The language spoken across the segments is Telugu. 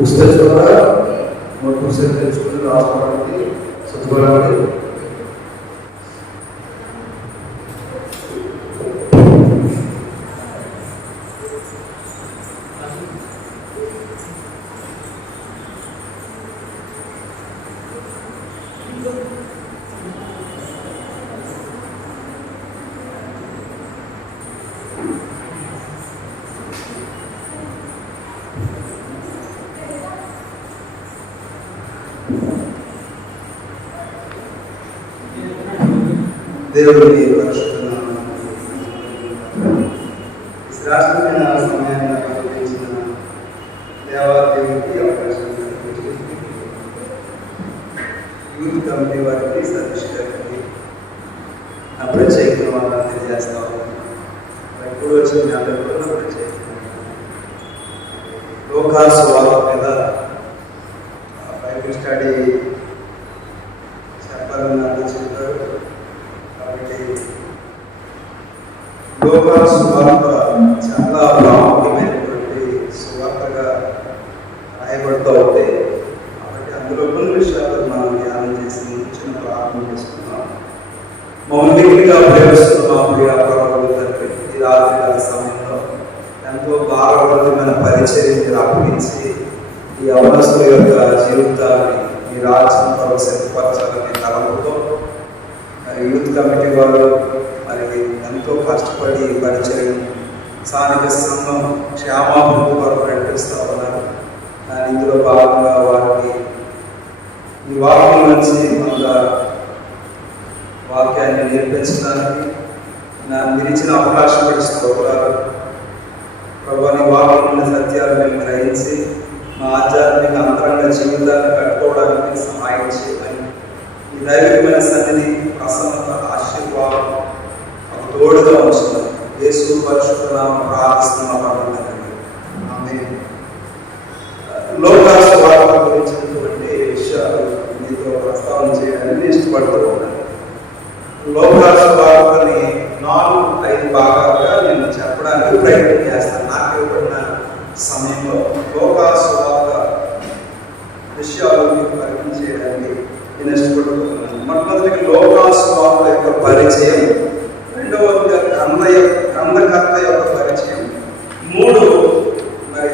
బుక్స్ తెచ్చుకున్నారా? నోట్ బుక్స్ తెచ్చుకుని రాసుకోవడానికి చదువుకోవడానికి దేవుడిని పరిశుద్ధమైన శ్రేష్టమైన సమయాన్ని అనుగ్రహించిన దేవాదేవుడికి అవకాశం యూత్ కమిటీ వారికి సతీష్ గారికి నా ప్రత్యేకమైన వాళ్ళని తెలియజేస్తా ఎప్పుడు వచ్చిన మీ అందరూ కూడా నా ప్రత్యేకమైన లోకాసు వాళ్ళ మీద బైబిల్ స్టడీ చెప్పాలని నాకు చెప్పారు. లోకాసు సువార్త చాలా ప్రాముఖ్యమైనటువంటి సువార్తగా రాయబడుతూ ఉంటాయి. కాబట్టి అందులో కొన్ని విషయాలు మనం ధ్యానం చేసి చిన్న ప్రారంభం చేసుకున్నాం. మౌలికంగా ప్రేమిస్తున్న మా ప్రియ ప్రభువులందరికీ ఈ రాత్రికాల సమయంలో ఎంతో భారవంతమైన పరిచయం మీరు అప్పగించి ఈ అవనస్తుల యొక్క జీవితాన్ని ఈ రాజ్యం కొరకు సిద్ధపరచాలని తలంపుతో మరి యూత్ కమిటీ వాళ్ళు మరి ఎంతో కష్టపడి పరిచయం స్థానిక సంఘం క్షేమాభివృద్ధి కొరకు నడిపిస్తూ ఉన్నారు. కానీ ఇందులో భాగంగా వారికి ఈ వాక్యం నుంచి మన వాక్యాన్ని నేర్పించడానికి నాకు విరిచిన అవకాశం ఇస్తూ ఉన్నారు. ప్రభుని వాక్యం ఉన్న సత్యాలు మేము గ్రహించి మా ఆధ్యాత్మిక అంతరంగ జీవితాన్ని కట్టుకోవడానికి సహాయం చేయమని ఈ దైవికమైన సన్నిధి ప్రసన్నత ఆశీర్వాదం ఒక తోడుగా ఉంచుతాం. యేసు పరిశుద్ధ నామమున ప్రార్థిస్తున్నాం. ఆమేన్. లోకాసు వార్త గురించినటువంటి విషయాలు మీతో ప్రస్తావన చేయడానికి ఇష్టపడుతూ ఉన్నాను. లోకాసు వార్తని 4-5 భాగాలుగా నేను చెప్పడానికి ప్రయత్నం చేస్తాను. నాకు ఇవ్వబడిన సమయంలో లోకాసు వార్త విషయాలు మీకు పరిచయం చేయడానికి నేను ఇష్టపడుతున్నాను. మొట్టమొదటి లోకాసు వార్త యొక్క పరిచయం, రెండవదిగా గ్రంథకర్త యొక్క పరిచయం, 3 మరి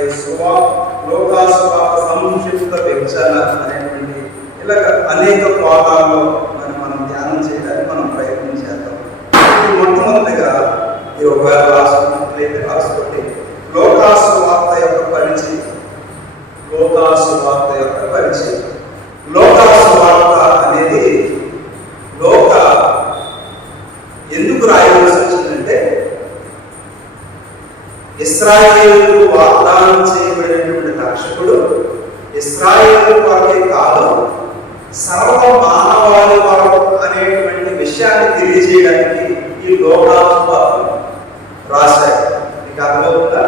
లోకాసు వార్త సంక్షిప్త విభజన అనేటువంటి ఇలాగ అనేక పాఠాల్లో మరి మనం ధ్యానం చేయడానికి మనం ప్రయత్నం చేద్దాం. మొట్టమొదటిగా ఈ ఒకవేళ రాసుకున్నట్లయితే రాసుకోండి. లోకాసు వార్త యొక్క పరిచయం. లోకాసు వార్త యొక్క పరిచయం. లోకాసు వార్త అనేది ఎందుకు రాయవలసి వచ్చిందంటే ఇశ్రాయేలుకు వాగ్దానం చేయబడినటువంటి రక్షకుడు ఇశ్రాయేలు కొరకే కాదు సర్వ మానవాళి కొరకు అనేటువంటి విషయాన్ని తెలియజేయడానికి ఈ లోకాసు వార్త రాశారు. మీకు అర్థమవుతుందా?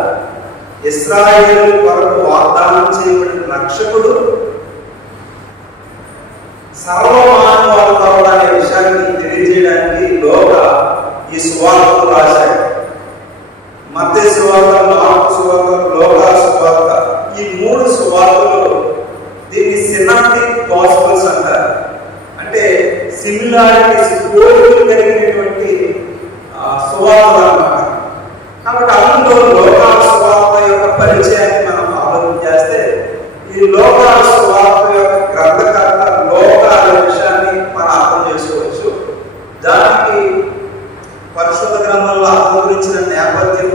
ఇశ్రాయేలు కొరకు వాగ్దానం చేయబడిన రక్షకుడు సర్వమానవాళి కొరకు అనే విషయాన్ని తెలియజేయడానికి ఈ సువార్తను రాశాడు. మత్తయి సువార్త, మార్కు సువార్త, లోకాసు సువార్త, ఈ 3 సువార్తలు దీన్ని సినాప్టిక్ గాస్పెల్స్ అంటారు. అంటే సిమిలారిటీస్, పోలికలు కలిగినటువంటి సువార్తలు అన్నమాట. కాబట్టి అందులో లోకాసు సువార్త యొక్క పరిచయాన్ని మనం ఆలోచన చేస్తే ఈ లోకాసు సువార్త యొక్క గ్రంథకర్త లోకాల విషయాన్ని మనం అర్థం చేసుకోవచ్చు. దానికి పరిశుద్ధ గ్రంథంలో అర్థం గురించిన నేపథ్యం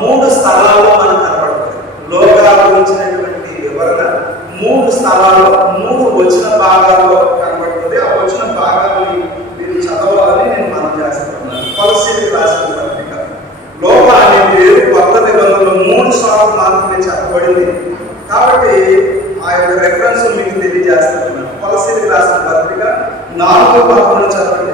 3 స్థలాల్లో మనకు కనపడుతుంది. లోకాల గురించినటువంటి వివరణ 3 స్థలాల్లో 3 వచన భాగాల్లో కనబడుతుంది. ఆ వచన భాగాన్ని మీరు చదవాలని నేను మనం చేస్తున్నాను. కొలస్సీయులకు రాసిన పత్రిక లోక అనే పేరు కొత్త నిబంధనలో 3 సార్లు మాత్రమే చెప్పబడింది. కాబట్టి ఆ యొక్క రెఫరెన్స్ మీకు తెలియజేస్తున్నాను. కొలస్సీయులకు రాసిన పత్రిక 4:11 చదవండి.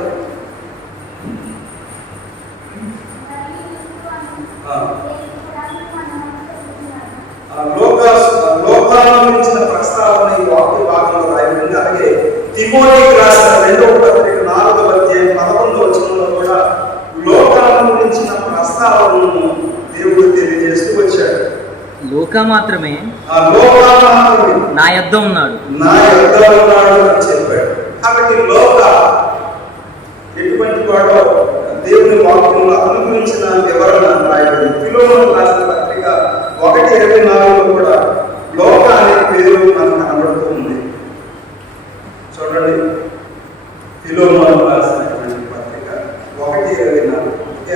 లోకాల గురించిన ప్రస్తావన ఈ వాక్య భాగంలో రాయబడింది. అలాగే తిమోతికి రాసిన 2వ పత్రిక 4వ అధ్యాయం 11వ వచనంలో కూడా లోకాల గురించిన ప్రస్తావనను దేవుడు తెలియజేస్తూ వచ్చాడు. లూకా మాత్రమే నా యొద్ద ఉన్నాడు అని చెప్పాడు. కాబట్టి లోక ఎటువంటి వాడో దేవుని వాక్యంలో అనుభవించిన వివరణ రాయబడింది. ఫిలోమోను రాసిన పత్రిక 1:24 కూడా లోక అనే పేరు మనకు కనబడుతూ ఉంది. చూడండి, ఫిలోమోను రాసినటువంటి పత్రిక 1:24 ఒకే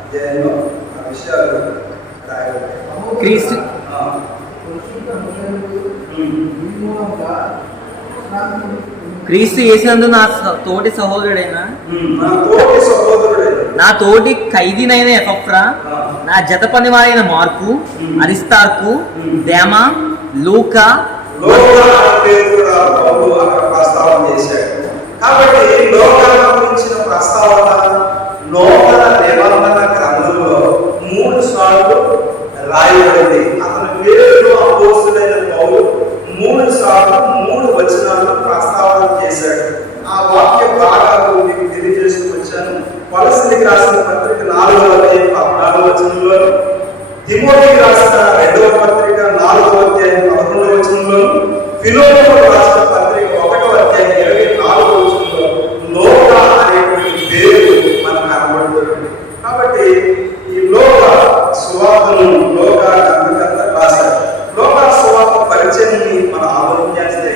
అధ్యాయంలో ఆ విషయాలు రాయబడ్డాయి. క్రీస్తు క్రీస్తు యేసునందు నా తోటి సహోదరుడైన నా తోటి ఖైదీనైన ఎపఫ్రా, నా జత పనివారైన మార్కు, అరిస్తార్కు, దేమా, లూకా ప్రస్తావన చేశాడు. కాబట్టి లోకాల గురించిన ప్రస్తావన నూతన నిబంధన గ్రంథంలో 3 సార్లు రాయబడింది. అతని పేరులో అపోస్తలుడైన పౌలు 3 సార్లు 3 వచనాలను ప్రస్తావన చేశాడు. ఆ వాక్య భాగాలు మీకు తెలియజేస్తూ వచ్చాను. కొలస్సీలకు రాసిన పత్రిక 4:14 తిమోతికి రాసిన 2వ పత్రిక 4:11 ఫిలోమోను రాసిన పత్రిక 1:24 లోక అనేటువంటి పేరు మనకు కనబడుతుంది. కాబట్టి ఈ లోక సువార్తను లోక గ్రంథకర్త రాశారు. లోక సువార్త పరిచయాన్ని మనం ఆలోచన చేస్తే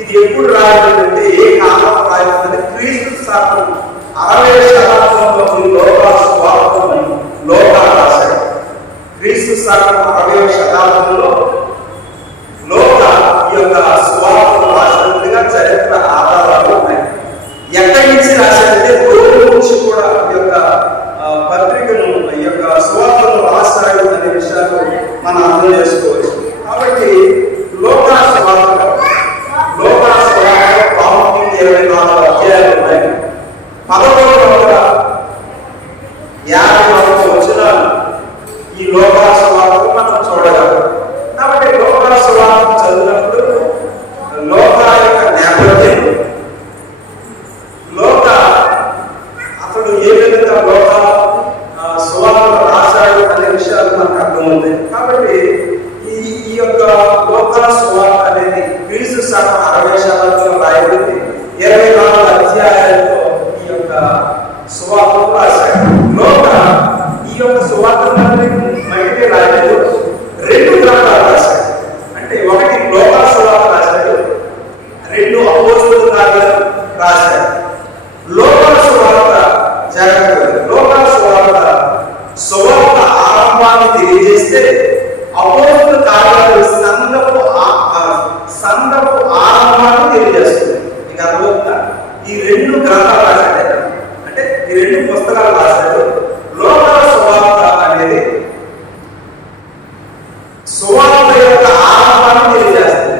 ఇది ఎప్పుడు రాయబడిందంటే ఏ కాలం రాయబడింది? క్రీస్తు శాతం 60వ శతాబ్దంలో ఈ లోక సువార్తను లోక రాశారు. క్రీస్తు శాతం 60వ శతాబ్దంలో లోక ఈ యొక్క సువార్తను రాసినట్టుగా చరిత్ర ఆధారాలు ఉన్నాయి. ఎక్కడి నుంచి రాశారంటే రోడ్డు నుంచి కూడా ఈ యొక్క పత్రికను ఈ యొక్క సువార్తను రాశాడు అనే విషయాలు మనం అర్థం చేసుకోవచ్చు. కాబట్టి లోకా సువార్త ప్రాముఖ్యంగా 24 అధ్యాయాలు ఉన్నాయి. 1150 వచనాలు ఈ లోకా సువార్తను మనం చూడగలం. కాబట్టి లోకా సువార్త చదివినప్పుడు లోక యొక్క నేపథ్యం, లోక అతడు ఏ విధంగా లోక సువార్త రాశాడు అనే విషయాలు మనకు అర్థమవుతాయి. కాబట్టి ఈ యొక్క లోక సువార్త అనేది క్రీస్తు శాతం 60వ శతాబ్దంలో రాయబడింది. 24 అధ్యాయాలతో ఈ యొక్క సువార్తను రాశాడు. లోక ఈ యొక్క సువార్త మట్టికే రాయలేదు, 2 గ్రంథాలు రాశాడు. అంటే ఒకటి లోక సువార్త రాశాడు, 2 అపోస్తలుల కార్యాలు రాశాడు. లోక సువార్త జరగలేదు. లోక సువార్త ఆరంభాన్ని తెలియజేస్తే అపోస్తలుల కార్యాలు సందపు ఆరంభాన్ని తెలియజేస్తుంది. మీకు అర్థమవుతుందా? ఈ 2 గ్రంథాలు రాశాడు, అంటే ఈ 2 పుస్తకాలు రాశాడు. లోక సువార్త అనేది సువార్త యొక్క ఆరంభాన్ని తెలియజేస్తుంది.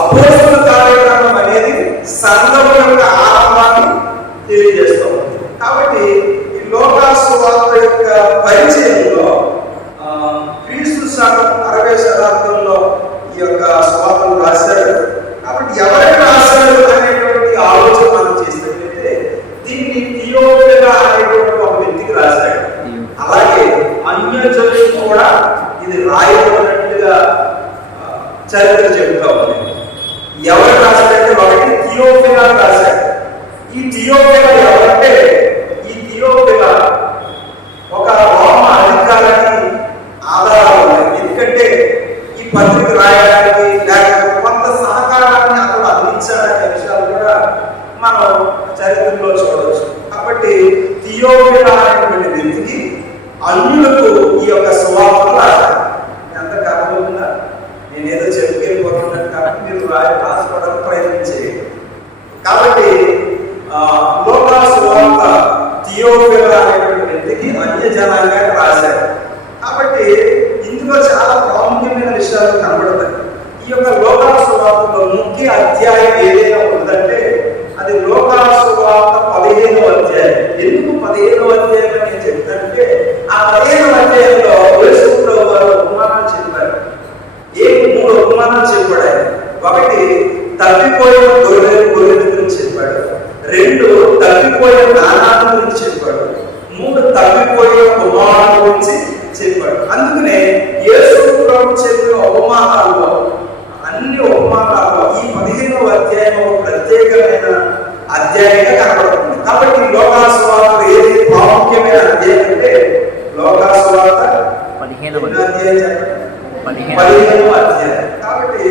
అపోస్తలుల కార్యక్రమం అనేది సంఘం యొక్క ఆరంభాన్ని తెలియజేస్తుంది. కాబట్టి ఈ లోక సువార్త యొక్క పరిచయంలో క్రీస్తు శాతం 60వ శతాబ్దంలో ఈ యొక్క సువార్తను రాశాడు. కాబట్టి ఎవరైనా రాశాడు అనేటువంటి ఆలోచన మనం చేసినట్లయితే దీన్ని థియోఫిలా అనేటువంటి ఒక వ్యక్తికి రాశాడు. అలాగే అన్యజనులకు కూడా ఇది రాయబడినట్టుగా చరిత్ర చెబుతా ఉంది. ఎవరు రాశాడంటే ఒకటి థియోఫిలా రాశాడు. ఈ థియోఫిలా ఎవరంటే ఈ థియోఫిలా ఒక రోమ అధికారికి ఆధారాలు ఉన్నాయి. ఎందుకంటే ఈ పత్రిక రాయడానికి లేకపోతే కొంత సహకారాన్ని అతడు అందించాడనే విషయాలు కూడా మనం చరిత్రలో చూడవచ్చు. కాబట్టి థియోఫిలా అనేటువంటి వ్యక్తికి అన్యులకు ఈ యొక్క సువార్తను రాశాడు. ఎంత అర్థమవుతుందా? నేనేదో చెప్పుకెళ్ళిపోతున్నాను కాబట్టి మీరు రాసుకోవడానికి ప్రయత్నం చేయండి. కాబట్టి లోక సువార్త థియోఫిలా అనేటువంటి వ్యక్తికి అన్య జనాంగాన్ని రాశాడు. కాబట్టి ఇందులో చాలా ప్రాముఖ్యమైన విషయాలు కనబడతాయి. ఈ యొక్క లోక సువార్తలో ముఖ్య అధ్యాయం ఏదైనా ఉందంటే అది లోక సువార్త 15వ అధ్యాయం. ఎందుకు 15వ అధ్యాయం అని నేను చెప్తానంటే ఆ 15వ అధ్యాయంలో యేసుప్రభు వారు ఉపమానాలు చెప్పారు. 3 ఉపమానాలు చెప్పాడు. ఒకటి తప్పిపోయిన గొర్రెల గురించి చెప్పాడు, 2 తప్పిపోయిన నాణాల గురించి చెప్పాడు, 3 తప్పిపోయిన కుమారుల గురించి చెప్పాడు. అధ్యాయంగా కనబడుతుంది. కాబట్టి లోకాల సువార్త ఏది ప్రాముఖ్యమైన అధ్యాయం అంటే లోకాల సువార్త 15వ అధ్యాయం చెప్పండి. 15వ అధ్యాయం. కాబట్టి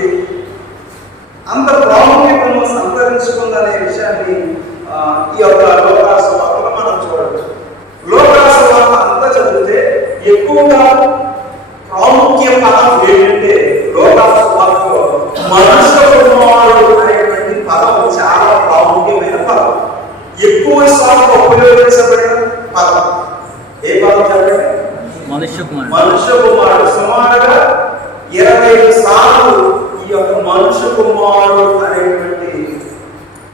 అంత ప్రాముఖ్యతను సంతరించుకుందనే విషయాన్ని ఈ యొక్క లోకాల సువార్తలో మనం చూడవచ్చు. లోకాల సువార్త అంతా చదివితే ఎక్కువగా ప్రాముఖ్య పదం ఏంటంటే లోకాల సువార్తలో మనుష్య కుమారుడు అనేటువంటి పదం చాలా ప్రాముఖ్యమైన పదం, ఎక్కువ సార్లు ఉపయోగించబడిన పదం. ఏ పదం చెప్పండి? మనుష్య కుమారుడు. మనుష్య కుమారుడు. సుమారుగా 25 సార్లు ఈ యొక్క మనుష్య కుమారుడు అనేటువంటి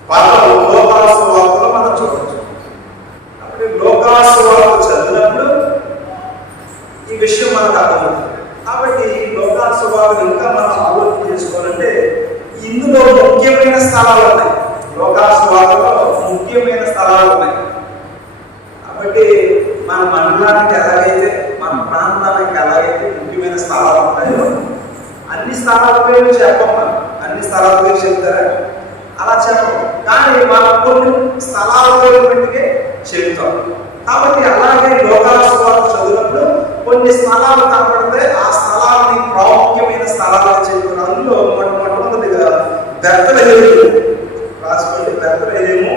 పదం లోకాల సువార్తలో మనం చూడవచ్చు. కాబట్టి లోకాల సువార్త చదివినప్పుడు ఈ విషయం మనకు అర్థమవుతుంది. కాబట్టి లోకాల సువార్త ఇంకా మనం ఆలోచన చేసుకోవాలంటే ఇందులో ముఖ్యమైన స్థలాలు ఉన్నాయి. లోకాల సువార్తలో ముఖ్యమైన స్థలాలు ఉన్నాయి. కాబట్టి మన మండలానికి ఎలాగైతే మన ప్రాంతానికి ఎలాగైతే ముఖ్యమైన స్థలాలు ఉంటాయో అన్ని స్థలాల పేరు చెప్పం. మనం అన్ని స్థలాల పేరు చెప్తారా? అలా చెప్పం. కానీ మనం కొన్ని స్థలాల పేరు మట్టికే చెప్తాం. కాబట్టి అలాగే లోకాల సువార్త చదివినప్పుడు కొన్ని స్థలాలు కనపడితే ఆ స్థలాలని ప్రాముఖ్యమైన స్థలాలుగా చెప్తున్నారు. అందులో మొట్టమొదటిగా బెత్లెహేము రాసుకోండి. బెత్లెహేము,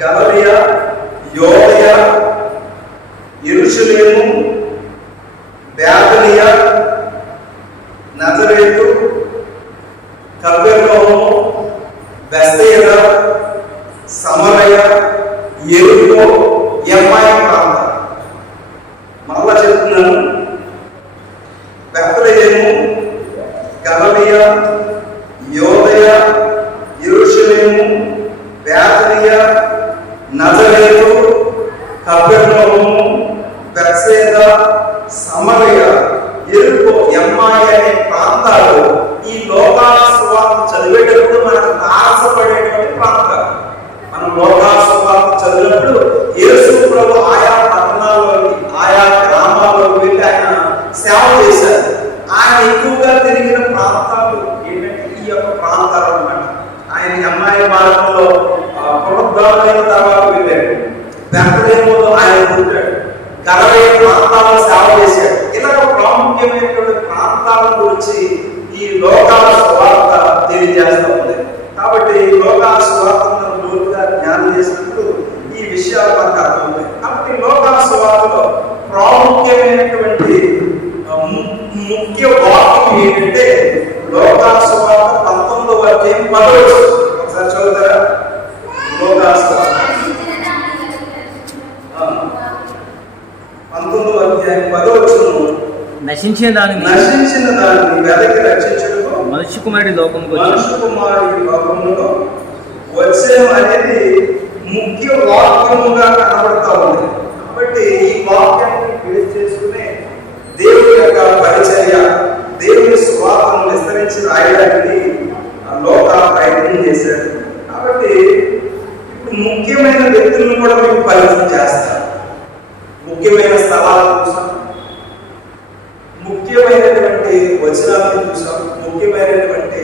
గలిలయ, యోదయ, యెరూషలేము, బేతనియ, నజరేతు, కపెర్నహూము, బెత్సయిదా, సమరయ, యెరికో, ఎమ్మాయి ప్రాంతం. మరలా చెప్తున్నాను. బెత్లెహేము, గలిలయ, యోదయ, యెరూషలేము, బేతనియ, నజరేతు, కపెర్నహూము, బెత్సయిదా, సమరయ, యెరికో, ఎమ్మాయి అనే ప్రాంతాలు ఈ లోకాల సువార్త చదివేటప్పుడు మనకు తారసపడేటువంటి ప్రాంతాలు. మనం లోకాల సువార్త చదివినప్పుడు యేసు ప్రభు ఆయా పట్టణాల్లోకి ఆయా గ్రామాల్లోకి వెళ్ళి ఆయన సేవ చేశారు. ఆయన ఎక్కువగా తిరిగిన ప్రాంతాలు ఏంటంటే ఈ యొక్క ప్రాంతాలు అన్నమాట. ఆయన అమ్మాయి మార్గంలో పునరుద్ధారణ తర్వాత వెళ్ళాడు. బెత్లెహేములో ఆయన పుట్టాడు. గలిలయ ప్రాంతాల్లో సేవ చేశాడు. ఇలాగ ప్రాముఖ్యమైనటువంటి ప్రాంతాల గురించి ఈ లోకాల సువార్త తెలియజేస్తూ ఉంది. కాబట్టి లోకాల సువార్తను లోతుగా జ్ఞానం చేసినప్పుడు ఈ విషయాలు మనకు అర్థమవుతాయి. కాబట్టి లోకాల సువార్తలో ప్రాముఖ్యమైనటువంటి ముఖ్య వాక్యం ఏంటంటే లోకాల సువార్త 19వ అధ్యాయం 10వ వచనం. ఒకసారి చదువుతారా? లోకాల సువార్త 19వ అధ్యాయం 10వ వచనం. నశించిన దానిని వెదకి రక్షించుటకు మనుష్య కుమారుడి లోకముకు మనుష్య కుమారుడి లోకములో వచ్చేయం అనేది ముఖ్య వాక్యముగా కనబడతా ఉంది. కాబట్టి ఈ వాక్యాన్ని బేస్ చేసుకునే దేవుని యొక్క పరిచర్య, దేవుని స్వార్థను విస్తరించి రాయడానికి లోకాల ప్రయత్నం చేశాడు. కాబట్టి ఇప్పుడు ముఖ్యమైన వ్యక్తులను కూడా మీకు పరిచయం చేస్తారు. ముఖ్యమైన స్థలాలను చూసాం, ముఖ్యమైనటువంటి వచనాలను చూసాం, ముఖ్యమైనటువంటి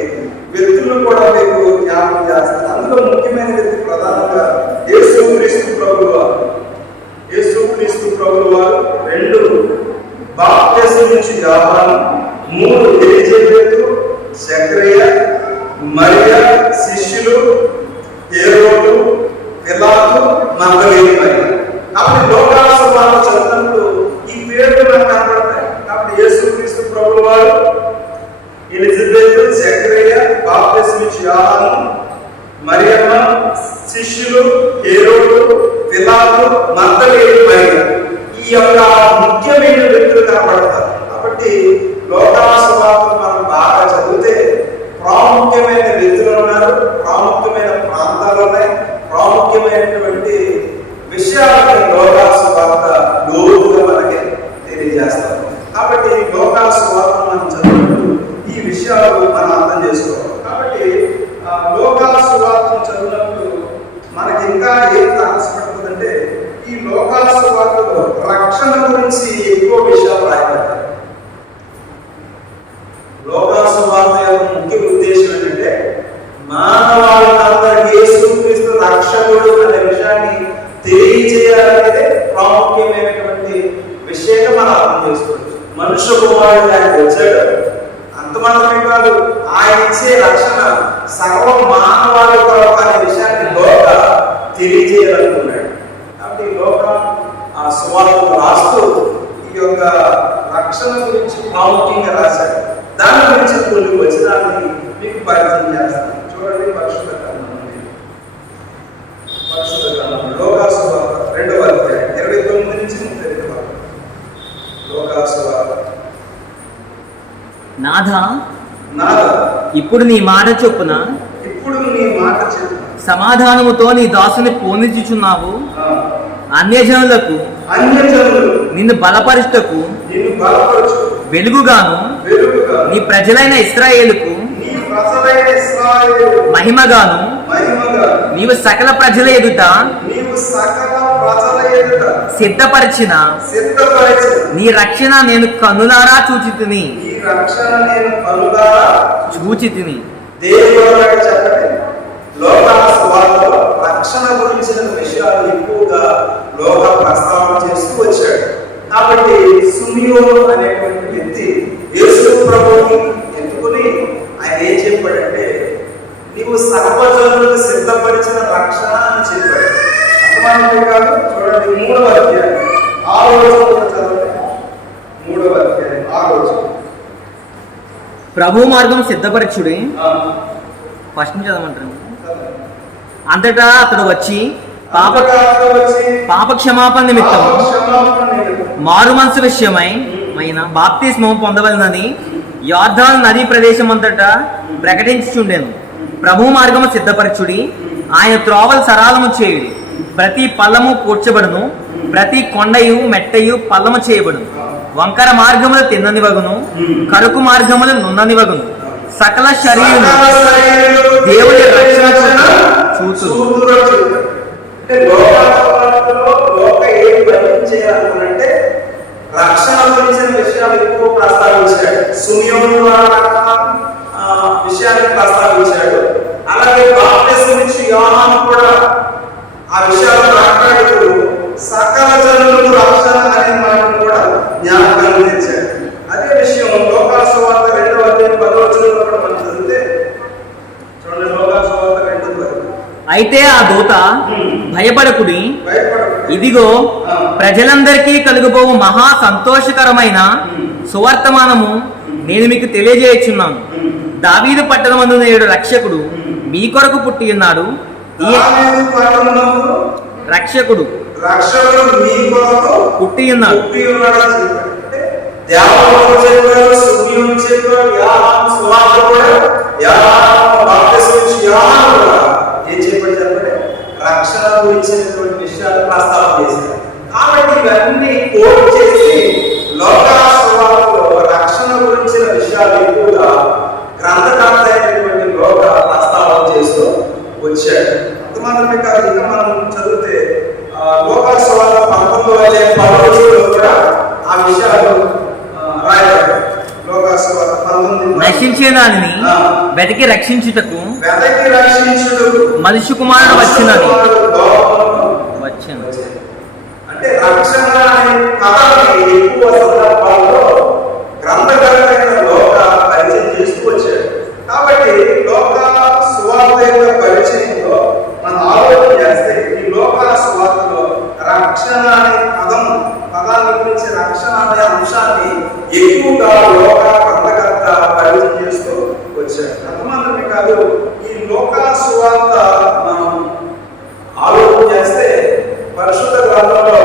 వ్యక్తులను కూడా మీకు జ్ఞాపకం చేస్తారు. అందులో ముఖ్యమైన వ్యక్తి ప్రధానంగా యేసుక్రీస్తు ప్రభువు వారు. యేసుక్రీస్తు ప్రభువు వారు 2 బాప్తిసం నుంచి యోహాను, 3 ఎలిజబెతు, జకరియా, మరియా శిష్యులు, హేరోదు, పిలాతు, మగ్దలేనే మరియ. కాబట్టి లోకాల సువార్త చదివినప్పుడు ఈ పేర్లు మనకు కనబడతాయి. కాబట్టి యేసుక్రీస్తు ప్రభువు వారు, ఎలిజబెతు, జకరియా, బాప్తిసం నుంచి యోహాను, మరియమ్మ, శిష్యులు, హేరోదు, పిలాతు, మగ్దలేనే మరియ. ఈ యొక్క ముఖ్యమైన వ్యక్తులు కనబడతారు. కాబట్టి లోకాల సువార్త మనం బాగా చదివితే ప్రాముఖ్యమైన వ్యక్తులు ఉన్నారు, ప్రాముఖ్యమైన ప్రాంతాలు ఉన్నాయి, ప్రాముఖ్యమైనటువంటి విషయాలను లోకాల సువార్త లోతుగా మనకి తెలియజేస్తారు. కాబట్టి లోకాల సువార్త మనం చదివినప్పుడు ఈ విషయాలు మనం అర్థం చేసుకోవాలి. కాబట్టి లోకాల సువార్తను చదివినప్పుడు మనకి ఇంకా ఏం తారసపడుతుందంటే ఈ లోకాల సువార్తలో రక్షణ గురించి ఎక్కువ విషయాలు రాయబడతాయి. లోకాల సువార్త యొక్క ముఖ్య ఉద్దేశం ఏంటంటే మానవాళికి అందరికీ యేసుక్రీస్తు రక్షణ రక్షకుడు అనే విషయాన్ని తెలియజేయాలనేదే ప్రాముఖ్యమైనటువంటి విషయంగా మనం అర్థం చేసుకోవచ్చు. మనుష్య కుమారుడు ఆయన వచ్చాడు, అంత మాత్రమే కాదు, ఆయన ఇచ్చే రక్షణ సర్వ మానవాళి కొరకు అనే విషయాన్ని లోక తెలియజేయాలనుకున్నాడు. కాబట్టి లోక ఆ సువార్తను రాస్తూ ఈ యొక్క రక్షణ గురించి ప్రాముఖ్యంగా రాశాడు. దాని గురించి కొన్ని వచనాన్ని మీకు పరిచయం చేస్తాను. చూడండి, పరిశుద్ధ గ్రంథం లోకా సువార్త 2వ అధ్యాయం 29 నుంచి 32 వరకు. లోకా సువార్త. నాథా, నాథా, ఇప్పుడు నీ మాట చొప్పున సమాధానముతో నీ దాసుని పోనిచుచున్నావు. అన్యజనులకు నిన్ను బలపరుచుటకు వెలుగుగాను నీ ప్రజలైన ఇశ్రాయేలుకు మహిమగాను నీవు సకల ప్రజల ఎదుట సిద్ధపరిచిన నీ రక్షణ నేను కన్నులారా చూచితిని. దేవుడు చెప్పండి, లోకా సువార్తలో రక్షణ గురించిన విషయాలు ఎక్కువగా లోక ప్రస్తావన చేస్తూ వచ్చాడు. కాబట్టి సిమియోను అనేటువంటి వ్యక్తి యేసు ప్రభువుని ఎత్తుకుని ఆయన ఏం చెప్పాడంటే, నీవు సర్వజనులకు సిద్ధపరిచిన రక్షణ అని చెప్పాడు. అంతమాత్రమే కాదు, చూడండి 3వ అధ్యాయం 6వ వచనం చదవండి. 3వ అధ్యాయం 6వ వచనం. ప్రభు మార్గం సిద్ధపరచుడి. ఫస్ట్ నుంచి చదవమంటారు. అంతటా అతడు వచ్చి పాప క్షమాపణ నిమిత్తం మారు మనసు విషయమై బాప్తిస్మం పొందవలనని యోర్దాను నదీ ప్రదేశం అంతటా ప్రకటించుచుండెను. ప్రభు మార్గము సిద్ధపరచుడి, ఆయన త్రోవలు సరాలము చేయుడి. ప్రతి పల్లము పూడ్చబడును, ప్రతి కొండయు మెట్టయు పల్లము చేయబడును. వంకర మార్గములు తిన్ననివగును, కరుకు మార్గములు నున్ననివగును. సకల శరీరం దేవుడి రక్షణ చూచు. రక్షణ గురించిన విషయాలు ఎక్కువ ప్రస్తావించాడు. సిమియోను విషయాన్ని ప్రస్తావించాడు. అలాగే బాప్తిస్మం గురించి యోహాను కూడా ఆ విషయాలు మాట్లాడుతూ సకల జనులకు రక్షణ అనే మాటను కూడా జ్ఞాపకం తెచ్చాడు. అదే విషయం లోకా సువార్త 2వ అధ్యాయం 10వ వచనంలో కూడా మనం చదివితే చూడండి. లోకా సువార్త 2:10. అయితే ఆ దూత భయపడకుడి, ఇదిగో ప్రజలందరికీ కలుగబోవు మహా సంతోషకరమైన సువర్తమానము నేను మీకు తెలియజేయుచున్నాను. దావీదు పట్టణమందు నేడు రక్షకుడు మీ కొరకు పుట్టి ఉన్నాడు. రక్షకుడు మీ కొరకు పుట్టి ఉన్నాడు. రక్షణ గురించినటువంటి విషయాలు ప్రస్తావన చేశారు. కాబట్టి ఇవన్నీ కోట్ చేసి లోకా సువార్తలో రక్షణ గురించిన విషయాలు ఎక్కువగా గ్రంథకర్త అయినటువంటి లోక ప్రస్తావన చేస్తూ వచ్చాడు. అంత మాత్రమే కాదు, ఇంకా మనం చదివితే లోకా సువార్త 19వ అధ్యాయం 10వ వచనంలో కూడా ఆ విషయాలు రాయబడ్డాయి. లోకా సువార్త 19 నశించే దానిని వెతికి రక్షించుటకు మనిషి కుమారుడు వచ్చినది. అంటే రక్షణ అనే పదాన్ని ఎక్కువ సందర్భాల్లో గ్రంథకర్తైన లోక పరిచయం చేస్తూ వచ్చాడు. కాబట్టి లోక సువార్త యొక్క పరిచయంలో మనం ఆలోచన చేస్తే ఈ లోక సువార్తలో రక్షణ అనే పదాన్ని గురించి రక్షణ అనే అంశాన్ని ఎక్కువగా లోక గ్రంథకర్త పరిచయం చేస్తూ వచ్చాడు. అంతమాత్రమే కాదు, ఈ లోక సువార్త మనం ఆలోచన చేస్తే పరిశుద్ధ గ్రంథంలో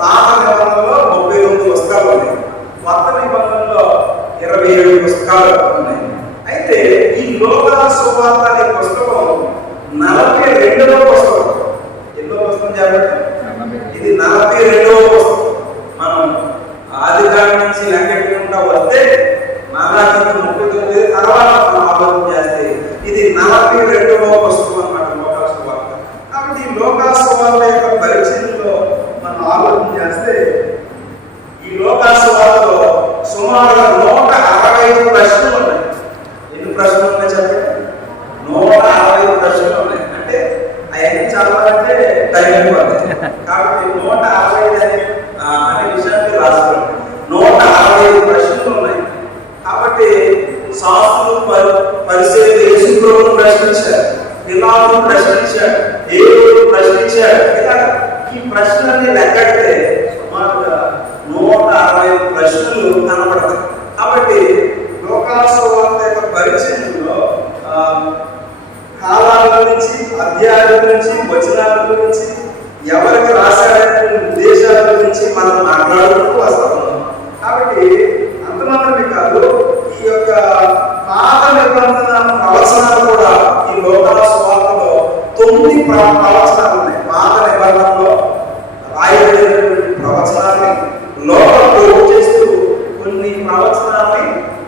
పాత నిబంధనలో 39 పుస్తకాలు ఉన్నాయి, కొత్త నిబంధనలో 27 పుస్తకాలు ఉన్నాయి. అయితే ఈ లోక సువార్త అనే పుస్తకం 42వ పుస్తకం. ఎన్నో పుస్తకం చెప్పండి? ఇది 42వ పుస్తకం. మనం ఆదికాండం నుంచి లెక్కెట్టుకుంటా వస్తే 39 తర్వాత మనం ఆలోచన చేస్తే ఇది 42వ పుస్తకం అన్నమాట లోకా సువార్త. కాబట్టి ఈ లోకా సువార్త యొక్క పరిచయంలో మనం ఆలోచన చేస్తే ఈ లోకా సువార్తలో సుమారుగా 165 ప్రశ్నలు ఉన్నాయి. ఎన్ని ప్రశ్నలు ఉన్నాయి చెప్పండి? 165 ప్రశ్నలు ఉన్నాయి. అంటే అవన్నీ టైం అయిపోతుంది. కాబట్టి 165 అనే విషయానికి రాసుకోండి. 165 ప్రశ్నలు ఉన్నాయి. కాబట్టి శాస్త్రులు పరిశీలన యేసు ప్రభువును ప్రశ్నించారు, పిలాతును ప్రశ్నించాడు, దేవుడు ప్రశ్నించాడు. ఇలా ఈ ప్రశ్నల్ని లెక్కడితే సుమారుగా 165 ప్రశ్నలు కనబడతాయి. కాబట్టి లోకాసువార్త యొక్క పరిచయంలో కాలాల గురించి, అధ్యాయాల గురించి, వచనాల గురించి, ఎవరికి రాశారనే ఉద్దేశాల గురించి మనం మాట్లాడుతూ వస్తాం. కాబట్టి అంత మాత్రమే కాదు, ఈ యొక్క పాత నిబంధన ప్రవచనాలు కూడా ఈ లోకాసువార్తలో 9 ప్రవచనాలు ఉన్నాయి. పాత నిబంధనలో రాయబడినటువంటి ప్రవచనాన్ని లోకం చేస్తూ కొన్ని ప్రవచనాన్ని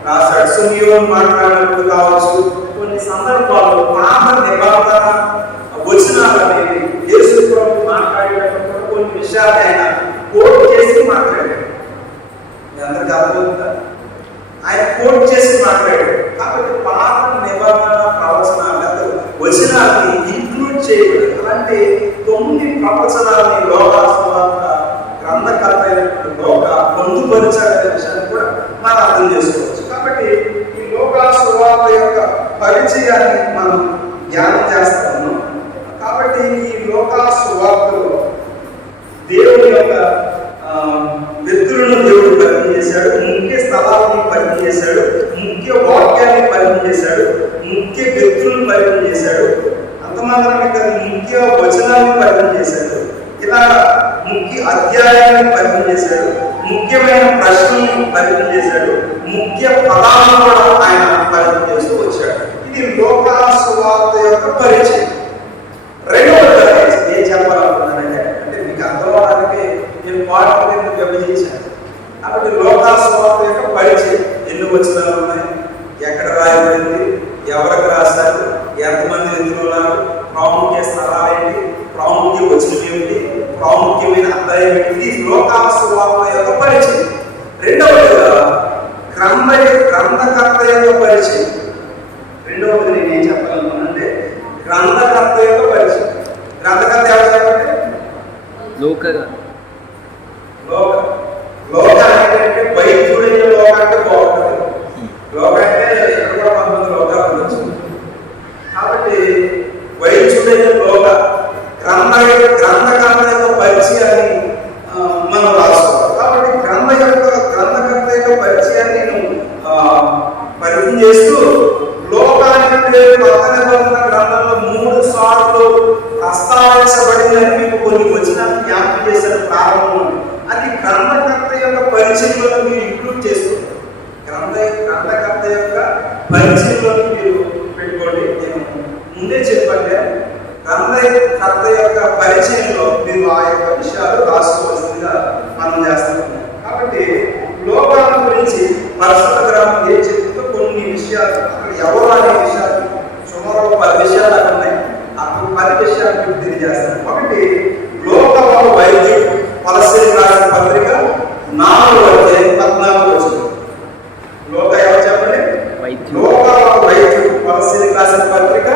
రాశాడు. సునియోన్ మాట్లాడినప్పుడు కావచ్చు, కొన్ని సందర్భాల్లో పాత నిబంధన వచనాలనేవి యేసు ప్రభు మాట్లాడేటప్పుడు కొన్ని విషయాలు ఆయన కోట్ చేసి మాట్లాడాడు. మీ అందరికీ అర్థమవుతుందా? ఆయన కోట్ చేసి మాట్లాడాడు. కాబట్టి పాత నిబంధన ప్రవచనాలు వచనాన్ని ఇంక్లూడ్ చేయబడి అలాంటి 9 ప్రవచనాలని లోకాసువార్త గ్రంథకర్త లోక పొందుపరిచాడనే విషయాన్ని కూడా మనం అర్థం చేసుకోవచ్చు. కాబట్టి ఈ లోకాసువార్త యొక్క పరిచయాన్ని మనం ధ్యానం చేస్తాము. కాబట్టి ఈ లోకాసువార్తలో దేవుని యొక్క వ్యక్తులను దేవుడు పరిచయం చేశాడు, ముఖ్య స్థలాన్ని పరిచయం చేశాడు, ముఖ్య వాక్యాన్ని పరిచయం చేశాడు, ముఖ్య వ్యక్తులను పరిచయం చేశాడు. అంత మాత్రమే కాదు, ముఖ్య వచనాన్ని పరిచయం చేశాడు. ఇలా ముఖ్య అధ్యాయాన్ని పరిచయం చేశాడు, ముఖ్యమైన ప్రశ్నల్ని పరిచయం చేశాడు, ముఖ్య పదాలను కూడా ఆయన పరిచయం చేస్తూ వచ్చాడు. ఇది లోకాసువార్త యొక్క పరిచయం. రెండవది ఏం చెప్పాలనుకున్నానంటే, అంటే మీకు అర్థమవడానికి నేను పాఠం కింద విభజించాను. కాబట్టి లోకాసువార్త యొక్క పరిచయం ఎన్ని వచనాలు ఉన్నాయి, ఎక్కడ రాయబడింది, ఎవరికి రాశారు, ఎంతమంది వ్యక్తులు ఉన్నారు, ప్రాముఖ్య స్థలాలు ఏంటి, ప్రాముఖ్య వచనం ఏమిటి, ప్రాముఖ్యమైన అధ్యాయం ఏంటి, లోకాసువార్త యొక్క పరిచయం. రెండవదిగా గ్రంథకర్త యొక్క పరిచయం. రెండవది నేను ఏం చెప్పాలనుకున్నానంటే గ్రంథకర్త యొక్క పరిచయం. గ్రంథకర్త ఎవరు చెప్పండి? లోక అంటే వైద్యుడైన లోక అంటే బాగుంటుంది. లోక అంటే ఇక్కడ కూడా 19 లోకాలు ఉండొచ్చు. కాబట్టి వైద్యుడైన లోక గ్రంథకర్త యొక్క పరిచయాన్ని మనం రాసుకోవాలి. కాబట్టి గ్రంథకర్త యొక్క పరిచయాన్ని నేను పరిచయం చేస్తూ లోకానికి కొత్త నిబంధన గ్రంథంలో 3 సార్లు ప్రస్తావించబడిందని మీకు కొన్ని వచనాలు జ్ఞాపకం చేశారు ప్రారంభంలో. అది గ్రంథకర్త యొక్క పరిచయంలో మీరు ఇంక్లూడ్ చేసుకోండి. గ్రంథకర్త యొక్క పరిచయంలో మీరు పెట్టుకోండి. నేను ముందే చెప్పండి, గ్రంథకర్త యొక్క పరిచయంలో మీరు ఆ యొక్క విషయాలు రాసుకోవాల్సిందిగా మనం చేస్తున్నాం. కాబట్టి లోకాల గురించి పరిశుద్ధ గ్రంథం ఏం చెప్తుందో కొన్ని విషయాలు, అక్కడ ఎవరు అనే విషయాలు సుమారు 10 విషయాలు అక్కడ ఉన్నాయి. అప్పుడు 10 విషయాలు మీకు తెలియజేస్తాను. ఒకటి, లోకంలో వైద్యుడు పలసీలకు రాసిన పత్రిక 4:14. లోక ఎవరు చెప్పండి? లోకంలో వైద్యుడు పలసీలకు రాసిన పత్రిక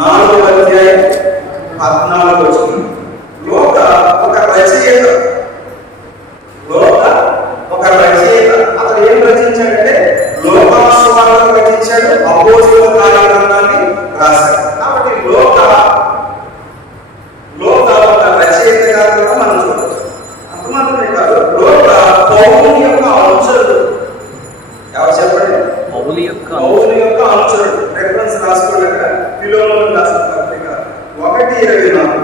4:14. లోక ఒక రచయిత. అతను ఏం రచించాడంటే లోకాసువార్తను రచించాడు, అపోస్తలుల కార్యగ్రంథాన్ని రాశాడు. కాబట్టి లోక ఒక రచయితగా కూడా మనం చూడవచ్చు. అంత మాత్రమే కాదు, లోక పౌలుని యొక్క అనుచరుడు. ఎవరు చెప్పండి? పౌలు యొక్క అనుచరుడు. రెఫరెన్స్ రాసుకోండి. అక్కడ ఫిలోమోను రాసిన పత్రిక 1:24.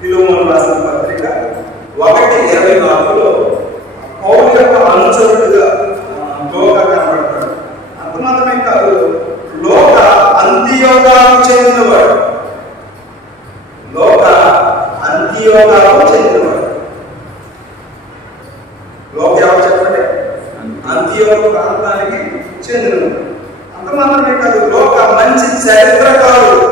ఫిలోమోను రాసిన పత్రిక 1:24లో పౌలు యొక్క అనుచరుడుగా లోక కనబడతాడు. అంత మాత్రమే కాదు, లోక అంతియోకాకు చెందినవాడు. లోక అంతియోకాకు చెందినవాడు. లోక ఎవరు చెప్పండి? అంతియోక ప్రాంతానికి చెందినవాడు. అంత మాత్రమే కాదు, లోక మంచి చరిత్రకారుడు.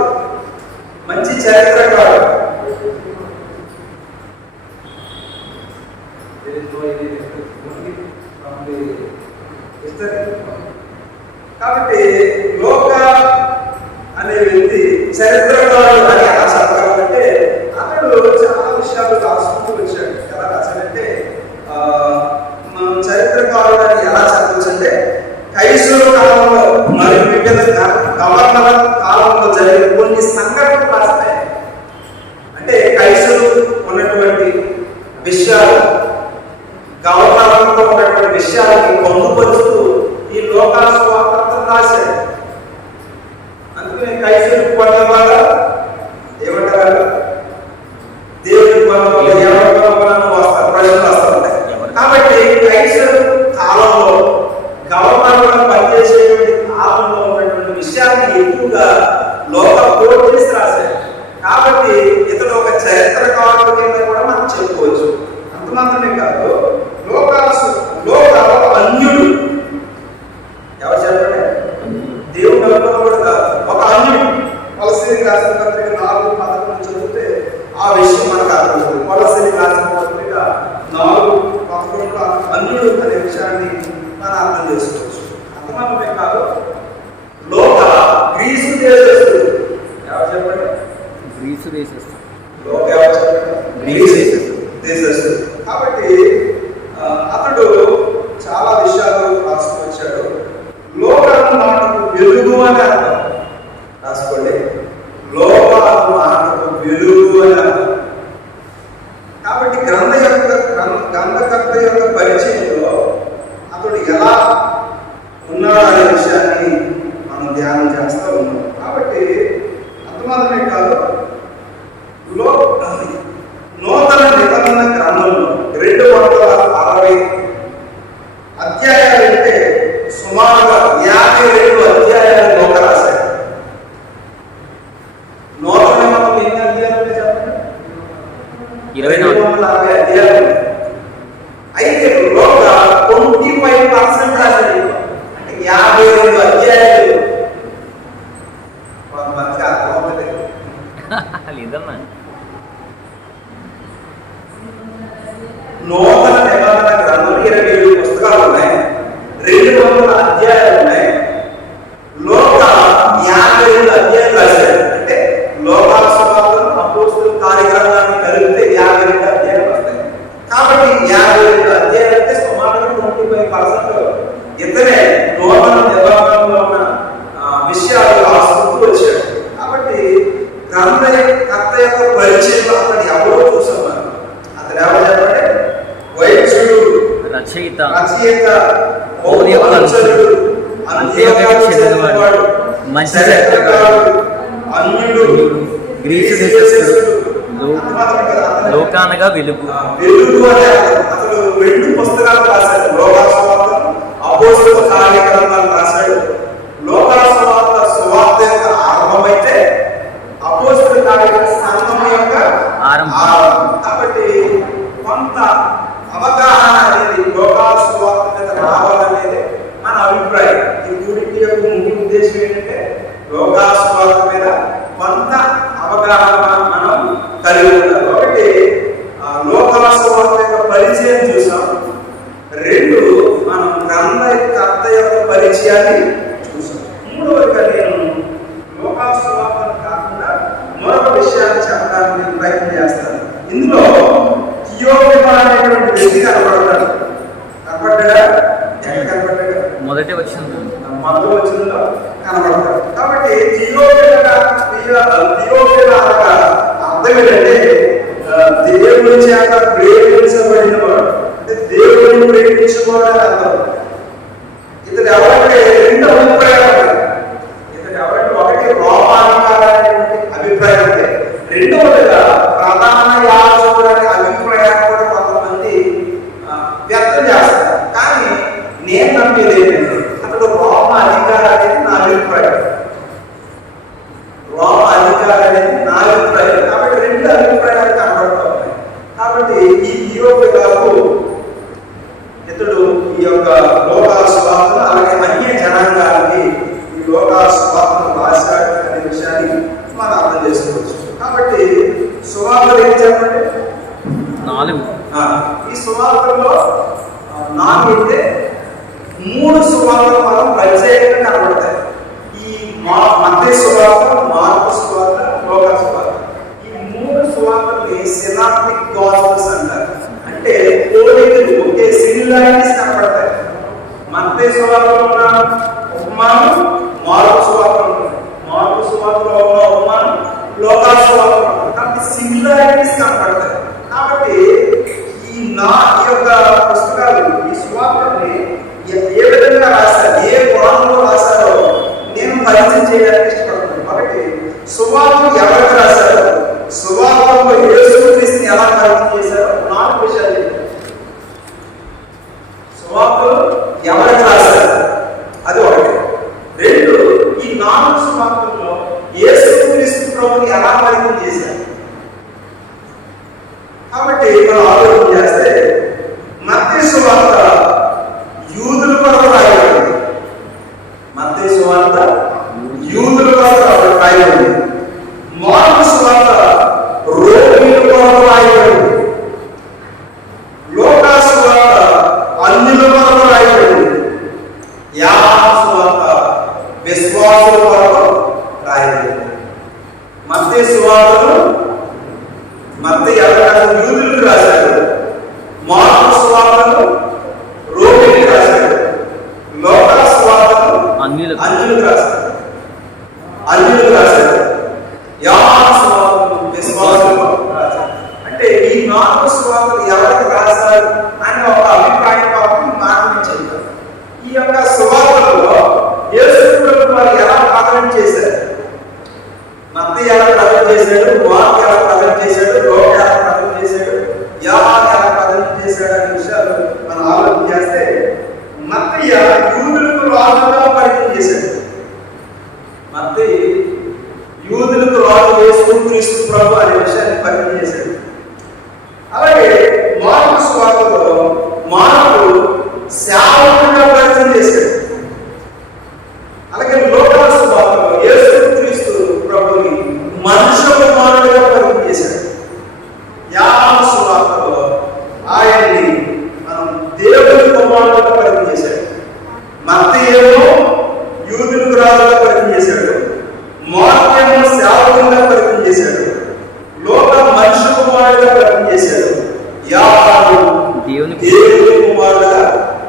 కాబట్టి లోక అనే వ్యక్తి చరిత్రకారుడు అని ఎలా చెప్పాలంటే చాలా విషయాలు రాసుకుంటూ వచ్చాడు. ఎలా రాశాడంటే మనం చరిత్రకారుడు ఎలా చెప్పచ్చు అంటే కైసరు కాలంలో మరియు వివిధ గవర్నర్ కాలంలో జరిగిన కొన్ని సంఘటనలు రాస్తాయి. అంటే కైసరు ఉన్నటువంటి విషయాలు, గవర్నర్తో ఉన్నటువంటి విషయాలని పొందుపరుస్తూ ఈ లోకాల సువార్తను రాశాడు. అందుకని కైసరు పొందేవాళ్ళ ఏమంటారు, దేవుడి పొందవాళ్ళు ఎవరి పొందవాళ్ళని వస్తారు, ప్రజలు వస్తూ ఉంటాయి. కాబట్టి కైసరు కాలంలో గవర్నర్గా పనిచేసేటువంటి కాలంలో ఉన్నటువంటి విషయాన్ని ఎక్కువగా లోకల్ కోట్ చేసి రాశాడు. కాబట్టి ఇతడు ఒక చరిత్రకారుడు కింద కూడా మనం చెప్పుకోవచ్చు. అంత మాత్రమే కాదు, లోకాల అన్యుడు. ఎవరు చెప్పండి? దేవుడు అనుకున్న కూడా కాదు, ఒక అన్యుడు. కొలస్సీలకు రాసిన పత్రిక 4:11 చదివితే ఆ విషయం మనకు అర్థమవుతుంది. కొలస్సీలకు రాసిన పత్రిక 4:11 అన్యుడు అనే విషయాన్ని మనం అర్థం చేసుకోవచ్చు. అంత మాత్రమే కాదు, గ్రీసు దేశస్తుడు. ఎవరు చెప్పండి? గ్రీసు దేశస్తుడు. గ్రీసు దేశస్తుడు. కాబట్టి అతడు చాలా విషయాలు రాసుకొచ్చాడు. లోకం మాటకు వెలుగు అని అర్థం. రాసుకోండి, లోకాలు మాటకు వెలుగు అని అర్థం. కాబట్టి గ్రంథకర్త యొక్క పరిచయంలో అతడు ఎలా ఉన్నాడు అనే విషయాన్ని మనం ధ్యానం చేస్తూ ఉన్నాం. కాబట్టి అంత మాత్రమే కాదు, నూతన నిబంధన గ్రంథంలో 260 అధ్యాయాలు అంటే సుమారుగా 52 అధ్యాయాలు లోక రాశాడు. నూతన నిబంధనలు ఎన్ని అధ్యాయాలు చెప్పండి? 260 అధ్యాయాలు. అయితే లోక 25% రాశాడు. అంటే 52 అధ్యాయాలు. కొంతమందికి అర్థమవుతుంది లేదన్నా. నూతన నిబంధన గ్రంథంలో 27 పుస్తకాలు ఉన్నాయి, 200 అధ్యాయాలు ఉన్నాయి. లోక 52 అధ్యాయాలు రాశాడు. అంటే లోకాల సువార్తలు, అపోస్తలుల కార్యక్రమాన్ని కలిపితే 52 అధ్యాయాలు వస్తాయి. కాబట్టి 52 అధ్యాయాలు అంటే సుమారుగా 25% ఇతనే నూతన నిబంధనలో ఉన్న విషయాలు రాసుకుంటూ వచ్చాడు. కాబట్టి గ్రంథకర్త యొక్క పరిచయం అతను ఎవరో చూసాం. అతను ఎవరు చెప్పండి? వైద్యుడు, రచయిత, గ్రీసు దేశస్థుడు, లోకానగా వెలుగు. అనే అతడు 2 పుస్తకాలు రాశాడు. లోకాల సువార్త, అపోస్తలుల కార్యక్రమాలు రాశాడు. లోకాల సువార్త యొక్క ఆరంభమైతే అపోస్తలుల కార్యక్రమ సంఘం యొక్క ఆరంభం. కాబట్టి కొంత అవగాహన అనేది లోకాల సువార్త మీద రావాలనేది మన అభిప్రాయం. ఈ పూర్తి యొక్క ముఖ్య ఉద్దేశం ఏంటంటే లోకాల సువార్త మీద కొంత అవగాహన మనం కలిగి ఉండాలి. కాబట్టి లోకాల సువార్త యొక్క పరిచయం చూసాం. 2 మనం గ్రంథకర్త యొక్క పరిచయాన్ని చూసాం. 3వదిగా నేను లోకాల సువార్త కాకుండా మరొక విషయాన్ని చెప్పడానికి ప్రయత్నం చేస్తాను. ఇందులో థియోపిలా అనేటువంటి వ్యక్తి కనపడతాడు. కనపడ్డా? ఎక్కడ కనపడ్డాడు? మొదటి వచ్చింది కనబడతాడు. కాబట్టి థియోపిలా అర్థం ఏంటంటే దేవుడి చేత ప్రేమించబడిన వాడు, అంటే దేవుడిని ప్రేమించబడి అని అర్థం. ఇతడు ఎవరంటే 2 అభిప్రాయాలు. ఇతడు ఎవరంటే ఒకటి రోమాధికారమైనటువంటి అభిప్రాయం అంటే, 2వదిగా ప్రధాన యాజకుడు అనే అభిప్రాయాన్ని కూడా కొంతమంది వ్యక్తం చేస్తారు. కానీ నేను నమ్మేది ఏంటంటే అతడు రోమ అధికారి అనేది నా అభిప్రాయం. రోమ అధికారి అనేది నా అభిప్రాయం. కాబట్టి 2 అభిప్రాయాలు కనబడుతూ ఉన్నాయి. కాబట్టి ఈ థియోపిలాకు ఇతడు ఈ యొక్క లోకాల సువార్తను, అలాగే అన్య జనాంగాలకి ఈ లోకాల సువార్తను రాశాడు అనే విషయాన్ని మనం అర్థం చేసుకోవచ్చు. కాబట్టి సువార్తలు ఏం చెప్పండి? 4. ఈ సువార్తల్లో 4 అయితే 3 సువార్తలు మనం ప్రత్యేకంగా కనబడతాయి. ఈ మత్తయి సువార్త, మార్కు సువార్త, లూకా సువార్త. ఈ 3 సువార్తలు ఐడెంటిటీస్ కనపడతాయి. కాబట్టి ఈ యొక్క పుస్తకాలు, ఈ సువార్తని ఏ విధంగా రాశారు, ఏ కోణంలో రాశారో నేను పరిచయం చేయడానికి ఇష్టపడుతున్నాను. కాబట్టి సువార్తలు ఎవరికి రాశారు, సువార్తలో యేసుక్రీస్తుని ఎలా పరిచయం చేశారో 4 విషయాలు చెప్పారు. సువార్తలు ఎవరికి రాశారు అది ఒకటి. 2, ఈ 4 సువార్తల్లో యేసుక్రీస్తు ప్రభువుని ఎలా పరిచయం చేశారు. కాబట్టి మనం ఆలోచన చేస్తే మత్తయి సువార్త యూదుల కొరకు రాయబడింది. మత్తయి సువార్త యూదుల కొరకు రాయబడింది. మార్కు సువార్త రోమీయుల కొరకు రాయబడింది. లూకా సువార్త అన్యుల కొరకు రాయబడింది. యోహాను సువార్త విశ్వాసుల కొరకు రాయబడింది. మత్తయి సువార్తను మత్తయి యూదులకు రాశాడు. మార్కు సువార్తను రోమీయులకు రాశాడు. లూకా సువార్తను అన్యులకు రాశాడు. యోహాను సువార్తను విశ్వాసులకు రాశాడు. అంటే ఈ 4 సువార్తలు ఎవరికి రాశారు అని ఒక అభిప్రాయం మాట్లాడించారు. ఈ యొక్క సువార్తలలో యేసు ప్రభువు వారు ఎలా ప్రకటన చేశారు, మత్తయి ఎలా ప్రకటన చేశాడు, మార్కు ఎలా ప్రకటన చేశాడు, లూకా ఎలా ప్రకటన చేశాడు, యోహాను ఎలా ప్రకటన చేశాడు అనే విషయాలు మనం ఆలోచన చేస్తే మత్తయి యూదులకు రాజుగా పరిచయం చేశాడు. మత్తయి యూదులకు రాజు యేసుక్రీస్తు ప్రభు అనే విషయాన్ని పరిచయం చేశాడు. అలాగే మార్కు సువార్తలో మార్కు సేవకుడిగా పరిచయం చేశాడు. అలాగే లూకా సువార్తలో యేసుక్రీస్తు ప్రభుని మనుష్య కుమారుడిగా పరిచయం చేశాడు. యోహాను సువార్తలో ఆయన్ని మనం దేవుని కుమారుడిగా పరిచయం చేశాడు. మత్తయి ఏమో యూదులకు రాజుగా పరిచయం చేశాడు. మార్కు ఏమో సేవకుడిగా పరిచయం చేశాడు. లూకా మనుష్య కుమారుడిగా పరిచయం చేశాడు. యోహాను దేవుని కుమారుడిగా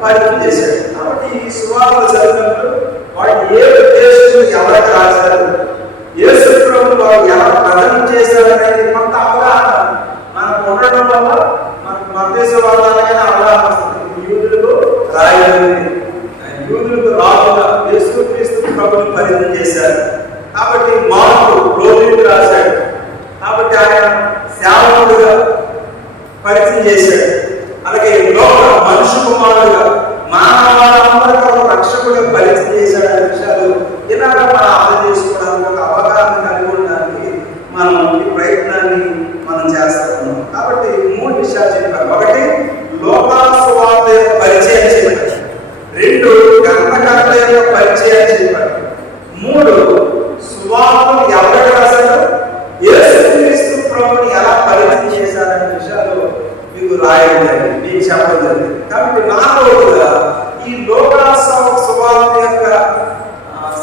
పరిచయం చేశాడు. కాబట్టి ఈ సువార్త చదివినప్పుడు వాడు ఏ ఉద్దేశంతో ఎవరికి రాశారు, యేసు ప్రభువు వారు ఎలా ప్రకటన చేశారు అనేది కొంత అవగాహన మనకు ఉండడం వల్ల మనకు మత్తయి సువార్త అనగానే అవగాహన వస్తుంది. యూదులకు రాయబడింది, యూదులకు రాజుగా యేసుక్రీస్తు ప్రభువుని పరిచయం చేశారు. కాబట్టి మార్కు రోమీయులకు రాశాడు. కాబట్టి ఆయన సేవకుడుగా పరిచయం చేశాడు. అలాగే లూకా మనుష్య కుమారుడుగా మానవాళ్ళందరికీ ఒక రక్షకుడిగా పరిచయం చేశాడు అనే విషయాలు ఇలాగా మనం అర్థం చేసుకోవడానికి, ఒక అవగాహన కలిగి ఉండడానికి మనం ఈ ప్రయత్నాన్ని మనం చేస్తున్నాం. కాబట్టి 3 విషయాలు చెప్పారు. ఒకటి, లూకా సువార్త యొక్క పరిచయం చెప్పారు. 2, గ్రంథకర్త యొక్క పరిచయం చెప్పారు. 3, సువార్తను ఎవరికి రాశారు, యేసుక్రీస్తు ప్రభువుని ఎలా పరిచయం చేశారనే విషయాలు మీకు రాయడం, మీకు చెప్పడం జరిగింది. కాబట్టి నాలుగవదిగా ఈ లూకా సువార్త యొక్క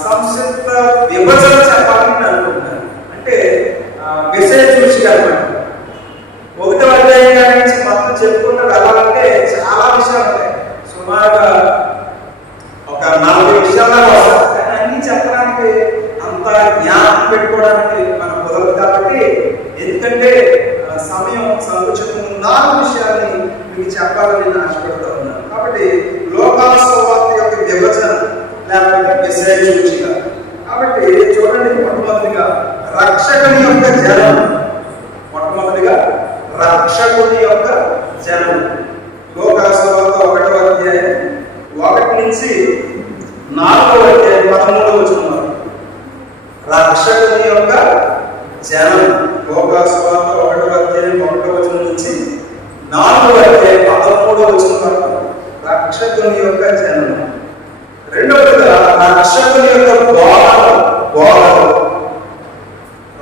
సంక్షిప్త విభజన చెప్పాలని నేను అనుకుంటున్నాను. అంటే విషయ చూసి అనమాట. 1వ అధ్యాయం నుంచి మొత్తం చెప్పుకుంటూ వెళ్ళాలంటే చాలా విషయాలు ఉంటాయి. సుమారుగా ఒక 40 విషయాలు వస్తాయి. కానీ అన్ని చెప్పడానికి అంత జ్ఞానం పెట్టుకోవడానికి మనం కుదరదు. కాబట్టి ఎందుకంటే సమయం సంకుచితం, 4 విషయాల్ని మీకు చెప్పాలని నేను ఆశపడుతూ ఉన్నాను. కాబట్టి లూకా సువార్త యొక్క విభజన లేకపోతే విషయ సూచిక. కాబట్టి చూడండి, మొట్టమొదటిగా రక్షకుని యొక్క జనం. మొట్టమొదటిగా రక్షకుని యొక్క జనం. లూకా సువార్త 1వ అధ్యాయం 1 నుంచి 4వ అధ్యాయం 13వ వచనం. రక్షకుని యొక్క జనం. లూకా సువార్త 1వ అధ్యాయం 1వ వచనం నుంచి 4వ అధ్యాయం 13వ వచనం వరకు రక్షకుని యొక్క జనం. రెండవదిగా రక్షకుని యొక్క బోధలు.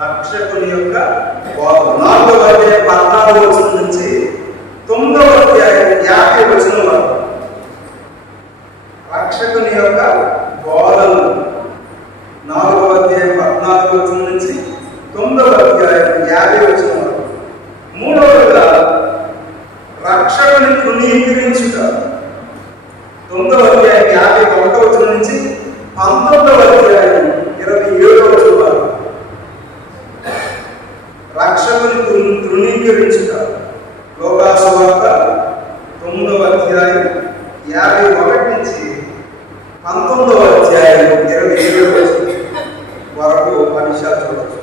రక్షకుని యొక్క బోధలు 4వ అధ్యాయం 14వ వచనం నుంచి 9వ అధ్యాయం 50వ వచనం వరకు రక్షకుని యొక్క బోధలు. 4వ అధ్యాయం 14వ వచనం నుంచి 9వ అధ్యాయం 50వ వచనం వరకు. మూడవదిగా రక్షకుని తృణీకరించుట. 9వ అధ్యాయం 51వ వచనం నుంచి 19వ అధ్యాయం 27వ వచనం వరకు రక్షకుని తృణీకరించుట. లోకాసు వార్త 9వ అధ్యాయం 51 నుంచి 19వ అధ్యాయం 27 వరకు మనిషాలు చూడవచ్చు.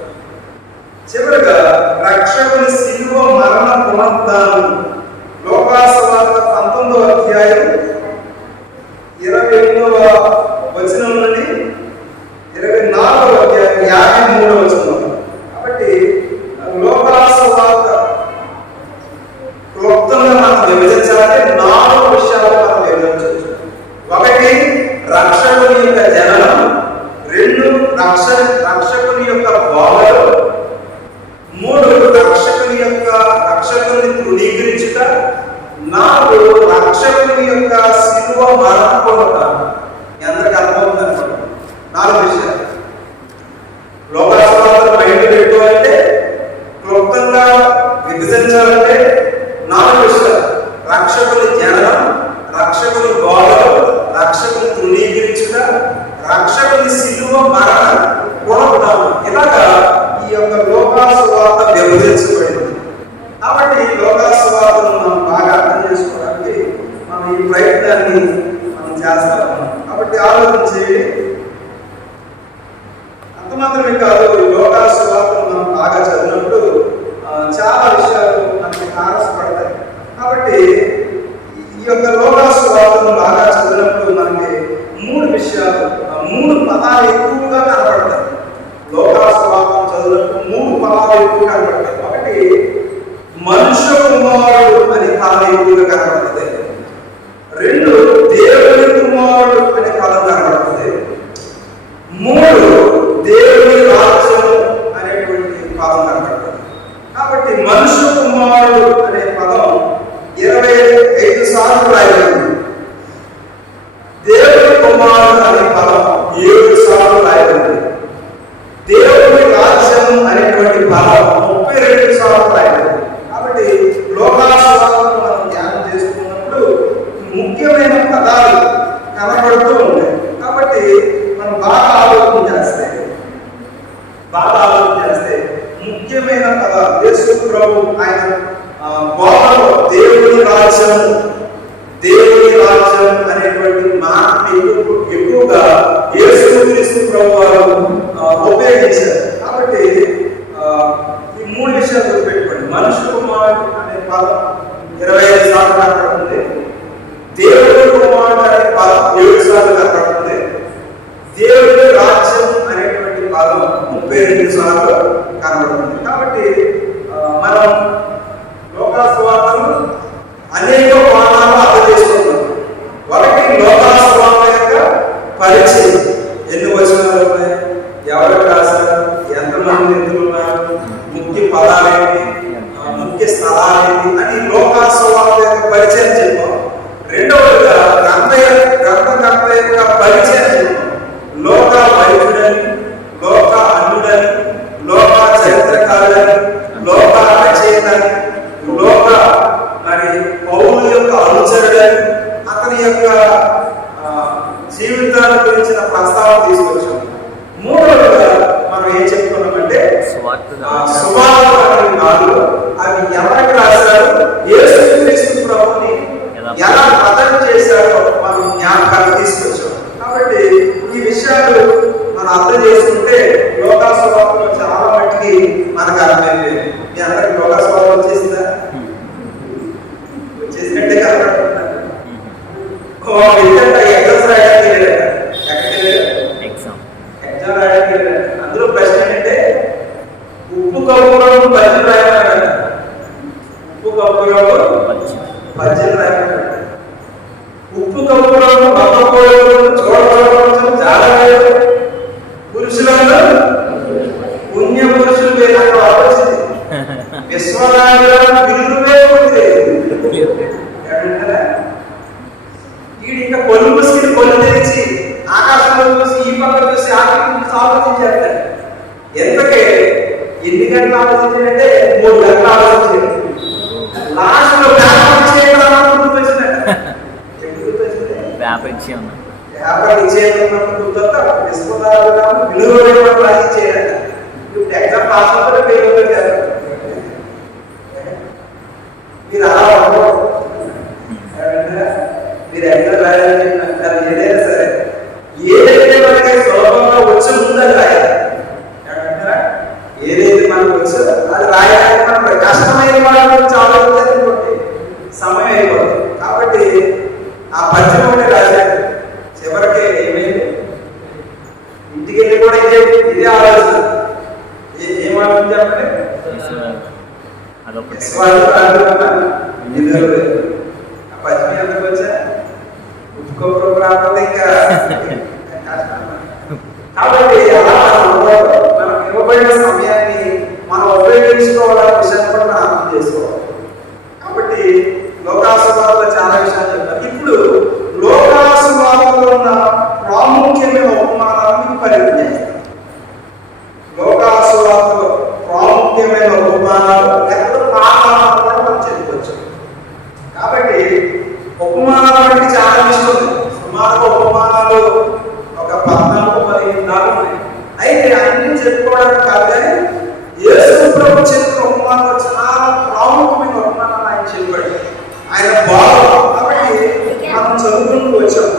చివరిగా రక్షకుని శిలువ మరణ పునరుద్ధానం. లోకాసు వార్త 19వ అధ్యాయం 28వ వచనం నుండి 24వ అధ్యాయం 53వ వచనం. కాబట్టి లోకాసు వార్త క్లుప్తంగా మనం విభజించాలంటే 4 విషయాలు మనం విభజించవచ్చు. 1 రక్షకుని యొక్క జననం, 2 రక్షకుని యొక్క బోధలు, 3 రక్షకుని తృణీకరించుట, 4 రక్షకుని యొక్క శిలువ మరణ పొందుట. అందరికి అర్థమవుతుంది అనుకోండి. 4 విషయాలు లోకాసు వార్త బయట పెట్టుకోవాలంటే, క్లుప్తంగా విభజించాలంటే 4 విషయాలు: రక్షకుని జననం, రక్షకుని బోధలు, రక్షకుని తృణీకరించుట, రక్షకుని శిలువ మరణ పునరుద్ధానం. ఇలాగా ఈ యొక్క లోకాసు వార్త విభజించబడింది. కాబట్టి ఈ లోకాసు వార్తను మనం బాగా అర్థం చేసుకోవడానికి మనం ఈ ప్రయత్నాన్ని మనం చేస్తాము. కాబట్టి ఆలోచించి అంత మాత్రమే కాదు, ఈ లోకాసు వార్తను మనం బాగా చదివినప్పుడు చాలా విషయాలు మనకి తారసపడతాయి. కాబట్టి ఈ యొక్క లోకాసు వార్తను బాగా చదివినప్పుడు మనకి 3 విషయాలు, 3 పదాలు ఎక్కువగా కనపడతాయి. లోకాసు వార్తను చదివినప్పుడు 3 పదాలు ఎక్కువ కనపడతాయి. ఒకటి మనుష్య కుమారుడు అనే పదం ఎక్కువగా కనపడుతుంది. 2 దేవుని కుమారుడు అనే పదం కనపడుతుంది. 3 దేవుని రాజ్యము అనేటువంటి పదం కనపడుతుంది. కాబట్టి మనుష్య కుమారుడు అనే పదం 25 సార్లు రాయబడింది. దేవుని కుమారుడు అనే పదం 7 సార్లు రాయబడింది. దేవుని రాజ్యం అనేటువంటి పదం 32 సార్లు రాయబడింది. కాబట్టి లోకాసు వార్తను మనం ధ్యానం చేసుకున్నప్పుడు ముఖ్యమైన పదాలు కనబడుతూ ఉంటాయి. కాబట్టి మనం బాగా ఆలోచన చేస్తే ముఖ్యమైన పదాలు యేసు ప్రభు ఆయన బోధలో దేవుని రాజ్యం అనేటువంటి మాటని ఎక్కువగా యేసుక్రీస్తు ప్రభు వారు ఉపయోగించారు. కాబట్టి ఈ 3 విషయాలు గుర్తుపెట్టుకోండి. మనుష్య కుమారుడు అనే పదం 25 సార్లు కనపడుతుంది. దేవుని కుమారుడు అనే పదం 7 సార్లు కనపడుతుంది. దేవుని రాజ్యం అనేటువంటి పదం 32 సార్లు కనబడుతుంది. కాబట్టి మనం లోకాసు వార్తను అనేక కోణాలు అర్థం చేసుకుంటున్నాం. 1 లోకాసు వార్త యొక్క పరిచయం, ఎన్ని వచనాలు ఉన్నాయి, ఎవరికి రాశారు, ఎంతమంది వ్యక్తులు ఉన్నారు, ముఖ్య పదాలేంటి, ముఖ్య స్థలాలేంటి అని లోకాసు వార్త యొక్క పరిచయం చెప్పాం. 2వదిగా గ్రంథకర్త యొక్క పరిచయం చెప్పాం. లోక వైద్యుడని, లోక అన్యుడని, లోక చరిత్రకారుడని, లోక రచయితని, లోక పౌలు యొక్క అనుచరుడని, అతని యొక్క జీవితాన్ని గురించిన ప్రస్తావన తీసుకొచ్చాం. 3వదిగా మనం ఏం చెప్పుకున్నామంటే సువార్త 4 అవి ఎవరికి రాశారు, యేసుక్రీస్తు ప్రభుని ఎలా ప్రకటన చేశారో మనం జ్ఞాపకాన్ని తీసుకొచ్చాం. కాబట్టి ఈ విషయాలు మనం అర్థం చేసుకుంటే లోకాసు వార్తలో చాలా మట్టికి మనకు అర్థమైపోయింది. మీ అందరికి లోకాసు వార్త వచ్చేసిందా? వచ్చేసినట్టే కనపడుతున్నారు. ఎగ్జామ్స్ రాయడానికి వెళ్ళారు, ఎగ్జామ్ రాయడానికి వెళ్ళారు. అందులో ప్రశ్న ఏంటంటే ఉప్పు కప్పురం పద్యం రాయమన్నాడు. ఉప్పు కప్పురం పద్యం రాయమన్నాడు. ఉప్పు కప్పురం చూడడం జాగ్రత్త పురుషులలో పుణ్య పురుషులు వేరే ఆలోచింది విశ్వనాథులను విలువే వీడు ఇంకా కొలు ముసుకుని కొలు తెరిచి ఆకాశంలో చూసి ఈ పక్క చూసి ఆలోచించేస్తాడు. ఎంతకే ఎన్ని గంటలు ఆలోచించాడంటే 3 గంటలు ఆలోచించాడు. లాస్ట్ లో వ్యాపారం ఎగ్జామ్ పాస్ అవుతారో పేరు చెప్పండి? అదొకటి. పశ్చిమ ఎందుకు వచ్చా? ఉప్పుకోపురం రాకపోతే ఇంకా కాబట్టి అలా మనకు ఇవ్వబడిన సమయాన్ని మనం ఉపయోగించుకోవాలనే విషయాన్ని కూడా మనం అర్థం చేసుకోవాలి. కాబట్టి లోకాసువార్తలో చాలా విషయాలు చెప్తారు. ఇప్పుడు లోకాసువార్తలో ఉన్న ప్రాముఖ్యమైన ఉపమానాలను పరిగణ చేస్తారు. లోకాసువార్తలో ప్రాముఖ్యమైన ఉపమానాలు లేకపోతే పాఠాలను కూడా మనం చెప్పుకోవచ్చు. కాబట్టి ఉపమానాలు అంటే చాలా విషయం ఉంది. సుమారుగా ఉపమానాలు ఒక 14-15 దాకా ఉన్నాయి. అయితే అన్ని చెప్పుకోవడానికి కాదు, కానీ యేసు ప్రభు చెప్పిన ఉపమానాలు చాలా ప్రాముఖ్యమైన ఉపమానాలు ఆయన చెప్పాడు. ఆయన బాధ కాబట్టి మనం చదువుకుంటూ వచ్చాం.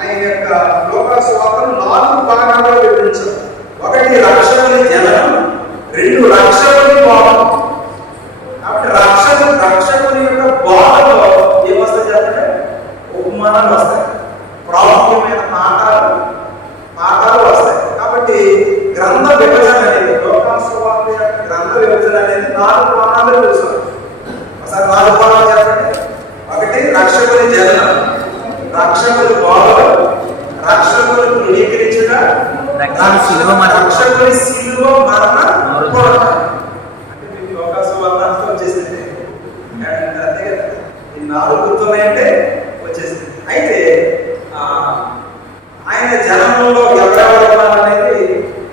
ఆయన యొక్క లోకాసువార్తను 4 భాగాల్లో విభజించాం. 1 రక్షకుని జననం, 2 రక్షకుని బాధ. కాబట్టి రక్షకుని యొక్క బాధలో ఏమొస్తాయి చెప్పండి? ఉపమానాలు వస్తాయి, ప్రాముఖ్యమైన పాఠాలు వస్తాయి. కాబట్టి గ్రంథ విభజన అనేది లోకాసువార్త యొక్క గ్రంథ విభజన అనేది 4 కోణాలు చూసాం. ఒకసారి 4 కోణాలు చెప్పండి. 1 రక్షకుని జననం, రక్షకుని బాధ, రక్షకుని తృణీకరించుట, రక్షకుని శిలువ మరణ పోరాటం. అంటే మీకు లోకాసువార్త అంతా వచ్చేసింది. అంతే కదా, ఈ 4 గుర్తున్నాయంటే వచ్చేసింది. అయితే ఆయన జనంలో ఎవరెవరు ఉన్నారనేది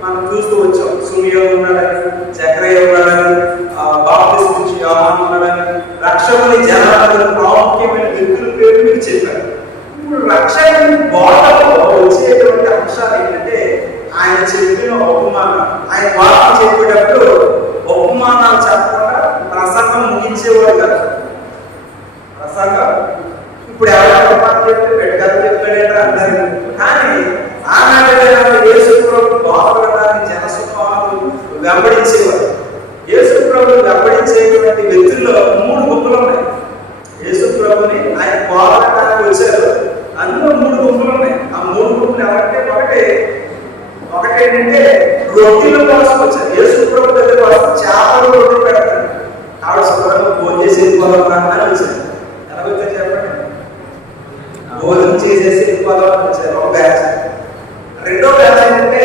మనం చూస్తూ వచ్చాం. సుమియో ఉన్నాడని, జకరయ్య ఉన్నాడని, బాప్తిస్మా యోహాను ఉన్నాడని, రక్షకుని జనాలను ప్రాముఖ్యమైన వ్యక్తుల పేరు మీకు చెప్పారు. ఇప్పుడు రక్షకుని బోధలో వచ్చేటువంటి అంశాలు ఏంటంటే ఆయన చెప్పిన ఉపమానం. ఆయన వాక్యం చెప్పేటప్పుడు ఉపమానాలు చెప్పకుండా ప్రసంగం ముగించేవాడు కదా. ప్రసంగం ఇప్పుడు ఎవరైనా ఉపమానం చెప్తే పెట్టుకథ చెప్పాడంటే అందరికీ. కానీ ఆనాటి యేసు ప్రభు బాధపడడానికి జనసమూహాలు వెంబడించేవారు. యేసు ప్రభు వెంబడించేటువంటి వ్యక్తుల్లో 3 గుంపులు ఉన్నాయి. యేసు ప్రభుని ఆయన బాధపడడానికి వచ్చారు. అందులో 3 గుంపులు ఉన్నాయి. ఆ 3 గుంపులు ఎవరంటే ఒకటేంటంటే రొట్టెల కోసం వచ్చారు. యేసు ప్రభు దగ్గర కోసం చేపలు రొట్టెలు పెడతారు. ఆవిడ శుభ్రంగా భోజనం చేసి వెళ్ళిపోదామని వచ్చారు. ఎలా వచ్చారు చెప్పండి? భోజనం చేసేసి వెళ్ళిపోదామని వచ్చారు ఒక బ్యాచ్. రెండో బ్యాచ్ ఏంటంటే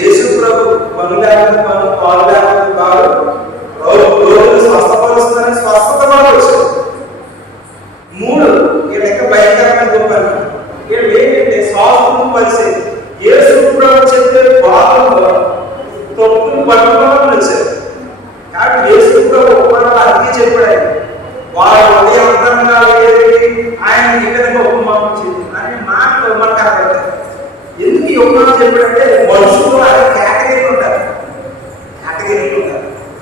యేసు ప్రభు పనులు లేకపోతే పనులు, పాలు లేకపోతే పాలు, రోజులు స్వస్థపరుస్తుందని స్వస్థత వాళ్ళు వచ్చారు. 3 వీళ్ళ యొక్క భయంకరమైన గొప్పలు. వీళ్ళు ఏంటంటే శ్వాసము పరిస్థితి యేసు ప్రభు చెప్పే బాధలో తప్పులు పట్టుకోవాలని వచ్చారు. కాబట్టి యేసు ప్రభు ఉపమానాలు అన్నీ చెప్పాడు. వారు ఉదయంగా ఆయన ఈ విధంగా ఉపమానం చెప్పింది అనే మాటలు మనకు అర్థమవుతాయి. ఎందుకు ఈ ఉపమానం చెప్పాడంటే మనుషులు అనే కేటగిరీలు ఉంటారు.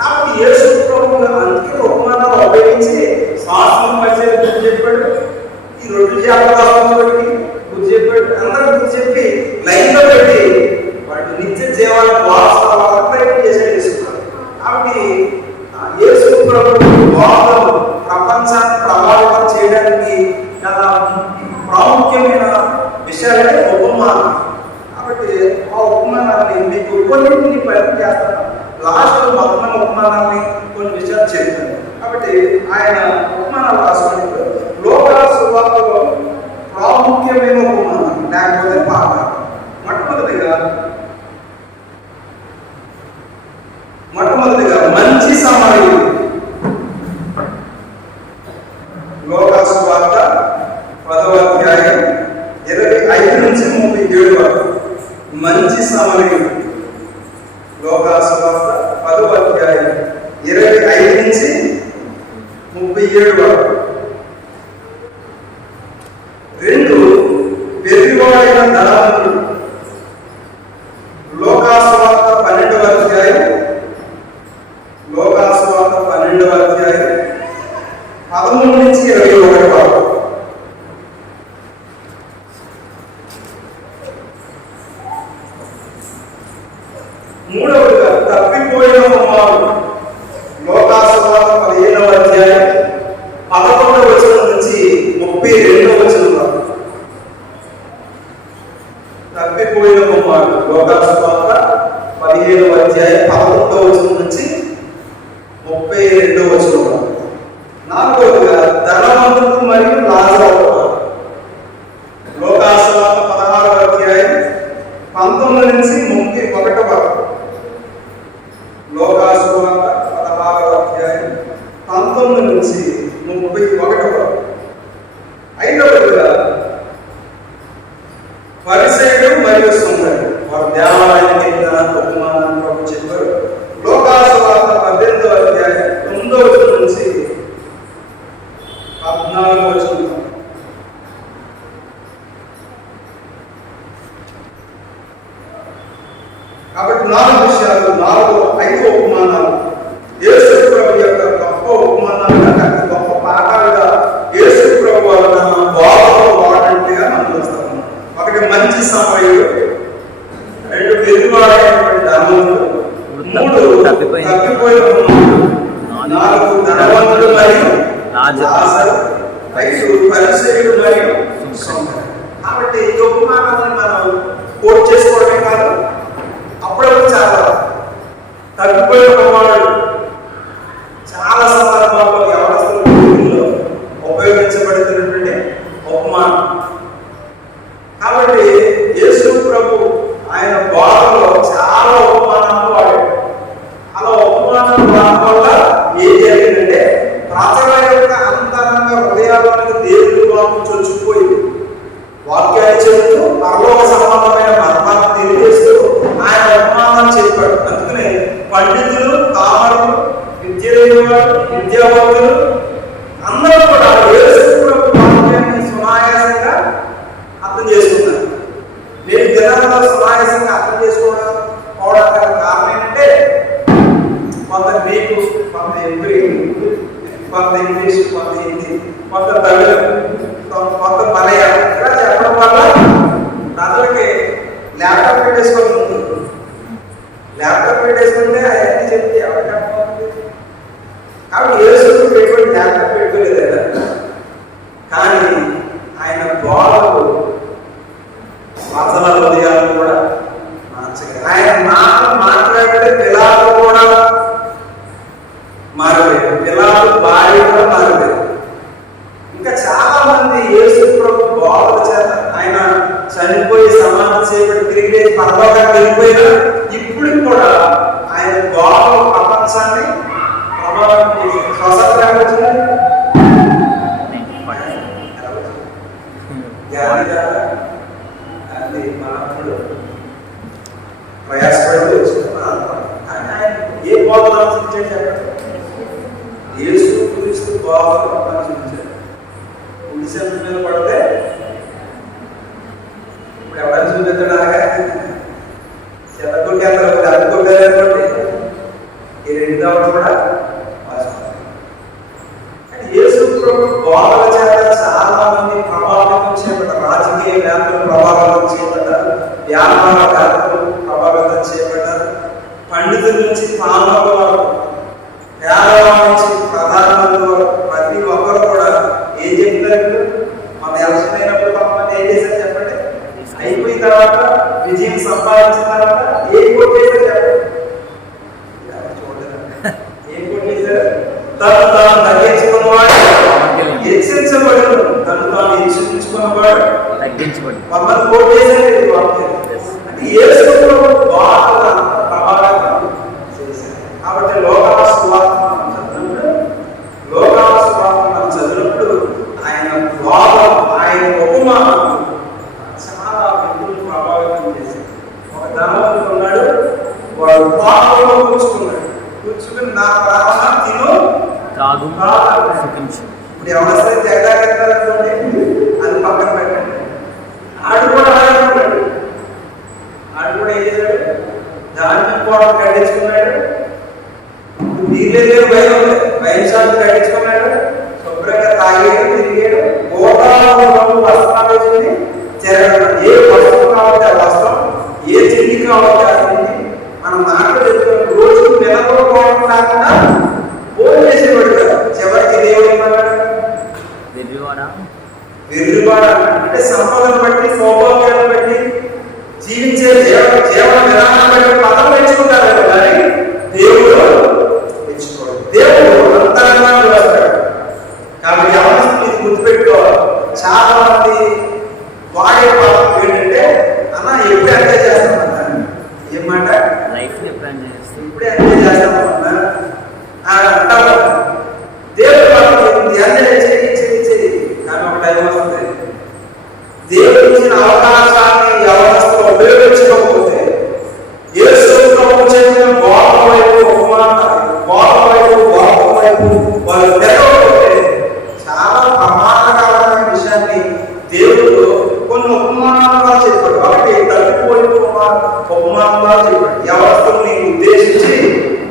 కాబట్టి యేసు ప్రభు అందుకే ఉపమానాలు ఉపయోగించి శ్వాసము పరిస్థితి గురించి చెప్పాడు. ఈ రొట్టెలు చేపలు గురించి చెప్పాడు. అందరూ గురించి చెప్పి లైన్లో పెట్టి వాటి నిత్య జీవాలను వారసత్వాలను ప్రయత్నం చేశాడు యేసు ప్రభు. కాబట్టి యేసు ప్రభు బోధలు ప్రపంచాన్ని ప్రభావితం చేయడానికి చాలా ప్రాముఖ్యమైన విషయాలే ఉపమానం. కాబట్టి ఆ ఉపమానాన్ని మీకు కొన్నింటిని ప్రయత్నం చేస్తాను. లాస్ట్లో మొత్తం ఉపమానాన్ని కొన్ని విషయాలు చెప్తాను. కాబట్టి ఆయన ఉపమానాలు రాసుకుంటూ లోకాసువార్తలో ప్రాముఖ్యమైన ఉపమానం లేకపోతే పాఠం. మొట్టమొదటిగా మంచి సమరయుడు. లోకాసువార్త 10వ అధ్యాయం 25 నుంచి 37 వరకు. మంచి సమరయుడు. లోకాసువార్త 10వ అధ్యాయం 25 నుంచి 37 వరకు. 2 వెర్రివాడైన ధనవంతుడు. లోకాసువార్త 12వ అధ్యాయం 13 నుంచి 21 వరకు. 3వదిగా తప్పిపోయిన కుమారుడు. లోకాసువార్త 15వ అధ్యాయం 11వ వచనం నుంచి 32వ వచనం వరకు. తప్పిపోయిన కుమారుడు. లోకాసువార్త 15వ అధ్యాయం 11వ వచనం నుంచి నాలుగు ధనవంతుడు మరియు లాజరు, 5 పరిసయ్యుడు మరియు సుంకరి. కాబట్టి ఈ ఉపమానాన్ని మనం కోట్ చేసుకోవడమే కాదు, అప్పుడప్పుడు చాలా తగ్గిపోయిన కుమారుడు చాలా సందర్భాల్లో యవనస్తుల ఉపయోగించబడుతున్నటువంటి ఉపమానం. కాబట్టి యేసు ప్రభు ఆయన బోధనలో చాలా ఉపమానాలు వాడాడు. అలా ఉపమానాలు వాడడం వల్ల ఏం జరిగిందంటే ప్రజల యొక్క అంతరంగ హృదయాలకు దేవుడి వాక్యం చొచ్చుకుపోయింది. వాక్యాన్ని చెబుతూ పరలోక సంబంధమైన మర్మాలను తెలియజేస్తూ ఆయన ఉపమానాలు చెప్పాడు. అందుకనే పండితులు, కామరులు, విద్య లేనివారు, విద్యావంతులు అందరూ కూడా యేసు ప్రభు వాక్యాన్ని సునాయాసంగా అర్థం చేసుకున్నారు. నేను దినాల్లో సునాయాసంగా అర్థం చేసుకోవడానికి కారణం ఏంటంటే కొంత గ్రీకు, కొంత హెబ్రీ, కొంత ఇంగ్లీష్, కొంత హిందీ, కొంత తమిళం, కొంత మలయాళం ఇలా చెప్పడం వల్ల ప్రజలకి ల్యాప్టాప్ పెట్టేసుకొని ల్యాప్టాప్ పెట్టేసుకుంటే అవన్నీ చెప్తే ఎవరికి అర్థమవుతుంది. కాబట్టి యేసు పెట్టుబడి ల్యాప్టాప్ పెట్టుకోలేదు కదా. కానీ ఆయన బోధకు ప్రజల హృదయాలు కూడా మార్చగలరు. ఆయన మాట్లాడితే పిలాతు కూడా మారిపోయారు, పిలాతు భార్య కూడా మారిపోయారు. ఇంకా చాలా మంది యేసు ప్రభు బోధ చేత ఆయన చనిపోయి సమాధి చేయబడి తిరిగి పరలోకానికి వెళ్ళిపోయినా ఇప్పుడు కూడా ఆయన బోధ ప్రపంచాన్ని ప్రభావం చేసింది. స్వతంత్రం వచ్చింది అది మహాత్ముడు ప్రయాసపడి వచ్చింది. ఆయన ఏ బోధన అనుసరించాడు? యేసు క్రీస్తు బోధన అనుసరించాడు. గుడిసెల మీద పడితే ఇప్పుడు ఎవరైనా చూపించడాగా చెత్తకొట్టేస్తారు, అడ్డుకొట్టారనుకోండి ఈ 2 దవలు కూడా యేసు ప్రభు బోధన చేత చాలా మంది ప్రభావితం చేయబడ్డారు. రాజకీయ వేత్తలు ప్రభావితం చేయబడ్డారు, వ్యాపారవేత్తలు ప్రభావితం చేయబడ్డారు, పండితుల నుంచి పామరుల వరకు, పేదవాళ్ళ నుంచి ప్రధానమంత్రి వరకు ప్రతి ఒక్కరు కూడా ఏం చెప్తారు? మన ఎలక్షన్ అయినప్పుడు కొంతమంది ఏం చేశారు చెప్పండి? అయిపోయిన తర్వాత విజయం సంపాదించిన తర్వాత ఏం కొట్టేశారు చెప్పండి? ఏం కొట్టేశారు? తను తాను తగ్గించుకున్నవాడు హెచ్చరించబడు, తను తాను హెచ్చరించుకున్నవాడు తగ్గించబడు. మమ్మల్ని కోటేశారు. అంటే యేసు ప్రభు బాగా ప్రభావితం చేశారు. కాబట్టి లోకాల సువార్త మనం చదివినప్పుడు ఆయన బోధన, ఆయన ఉపమానం చాలా వ్యక్తులను ప్రభావితం చేశారు. ఒక ధనవంతుడు ఉన్నాడు, వాడు పాపంలో కూర్చుకున్నాడు. కూర్చుకుని నా ప్రాణ తిను త్రాగు సుఖించు. ఇప్పుడు ఎవరైనా తెగదాకెత్తారనుకోండి, అది పక్కన పెట్టండి. ఆడు కూడా ఆడుకున్నాడు. ఆడు కూడా ఏం చేశాడు? ధాన్యం కూడా కట్టించుకున్నాడు. నీళ్ళే భయం శాంతి కట్టించుకున్నాడు. శుభ్రంగా తాగాడు, తిరిగాడు. గోదావరి వస్త్రాలు వేసుకుని తిరగడు. ఏ వస్త్రం కావాలి ఆ వస్త్రం, ఏ తిండి కావాలి ఆ తిండి. మనం నాట్లో చెప్తున్న రోజు నిలబడుకోవడం కాకుండా ఫోన్ చేసేవాడు కదా. చివరికి దేవుడు ఏమన్నాడు? వెర్రివాడ. అంటే సంపదను బట్టి, సౌభాగ్యాన్ని బట్టి, జీవించే జీవన విధానాన్ని బట్టి పదం పెంచుకుంటారు కానీ దేవుడు పెంచుకోడు. దేవుడు అంతరంగాన్ని వస్తాడు. కాబట్టి అవసరం ఇది గుర్తుపెట్టుకోవాలి. చాలా మంది వాడే పదం ఏంటంటే, అన్న ఎప్పుడు ఎంజాయ్ చేస్తామన్నా, ఏమాట లైఫ్ ఇప్పుడే ఎంజాయ్ చేస్తామన్నా అంటారు. దేవుడు ఎంజాయ్ చేయి కానీ ఒక టైం వస్తుంది. దేవుడు ఇచ్చిన అవకాశాన్ని వ్యవస్థలో ఉపయోగించకపోతే యేసు ప్రభు చెప్పిన బోధ వైపు వాళ్ళు తెరవకపోతే చాలా ప్రమాదకరమైన విషయాన్ని దేవుడు కొన్ని ఉపమానాలుగా చెప్పాడు. ఒకటి తగ్గిపోయిన ఉపమానంగా చెప్పాడు. వ్యవస్థను ఉద్దేశించి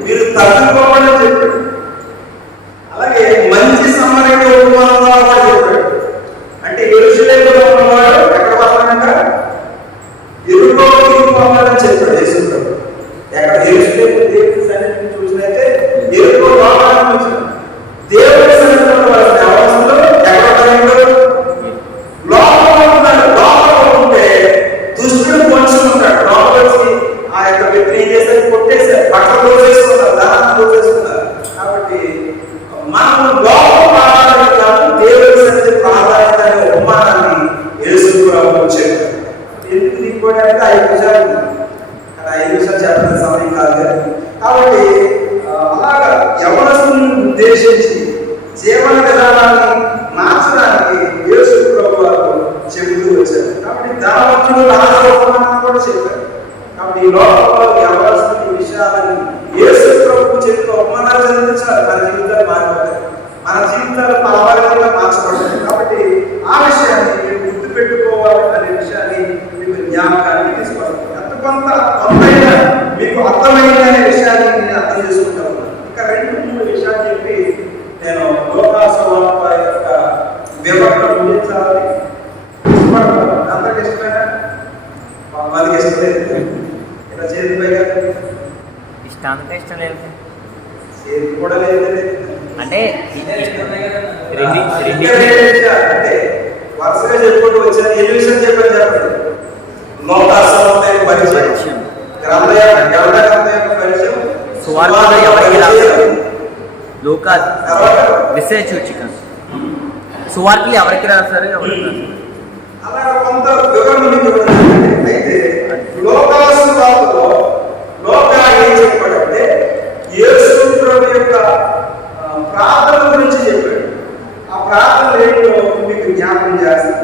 మీరు తగ్గిపోవాలని చెప్పాడు. అలాగే మంచి సమరణ ఉపమానంగా కూడా చెప్పాడు. అంటే యెరూషలేములో ఉన్నవాడు ఎక్కడ వస్తాడంట? ఎరుకలో తిరిగిపోవాలని చెప్పాడు యేసు ప్రభు. ఎక్కడ యెరూషలేము దేవుని సన్నిధిని చూసినట్టే విశ్లేషించి జీవన విధానాన్ని మార్చడానికి యేసు ప్రభు వారు చెబుతూ వచ్చారు. కాబట్టి ధనవంతుడు రాజరూపమానం కూడా చెప్పారు. కాబట్టి ఈ లోకంలో ఎవరిస్తున్న ఈ విషయాలని యేసు ప్రభు చెప్పిన ఉపమానాలు చదివించాలి. మన జీవితాలు మారిపోతాయి, మన జీవితాలు పరమార్థంగా మార్చబడతాయి. కాబట్టి ఆ విషయాన్ని మీరు గుర్తు పెట్టుకోవాలి అనే విషయాన్ని మీకు జ్ఞాపకాన్ని తీసుకొస్తాను. కొంతైనా మీకు అర్థమైన విషయాన్ని నేను అర్థం చేసుకుంటా ఉన్నాను. ఇంకా 2-3 విషయాలు చెప్పి నేను లోకాసువార్త యొక్క వివరణ ముగించాలని ఇష్టపడతాను. అందరికి ఇష్టమైన వాళ్ళకి ఇష్టం లేదు. ఇలా చేతి పైగా ఇష్టానికి ఇష్టం లేదు, చేతి కూడా లేదు. అంటే అంటే వరుసగా చెప్పుకుంటూ వచ్చాను. ఎన్ని విషయాలు చెప్పాను చెప్పండి. లోకాసువార్త యొక్క పరిచయం, గ్రంథ యొక్క పరిచయం, సువార్త ఎవరికి రాశారు, లోక విషయ సూచిక, సువార్తలు ఎవరికి రాశారు, అలా కొంత వివరణ మీకు ఇవ్వడం. అయితే లోకాసువార్తలో లోకా ఏం చెప్పాడంటే యేసు ప్రభు యొక్క ప్రార్థన గురించి చెప్పాడు. ఆ ప్రార్థన ఏంటో మీకు జ్ఞాపకం చేస్తాను.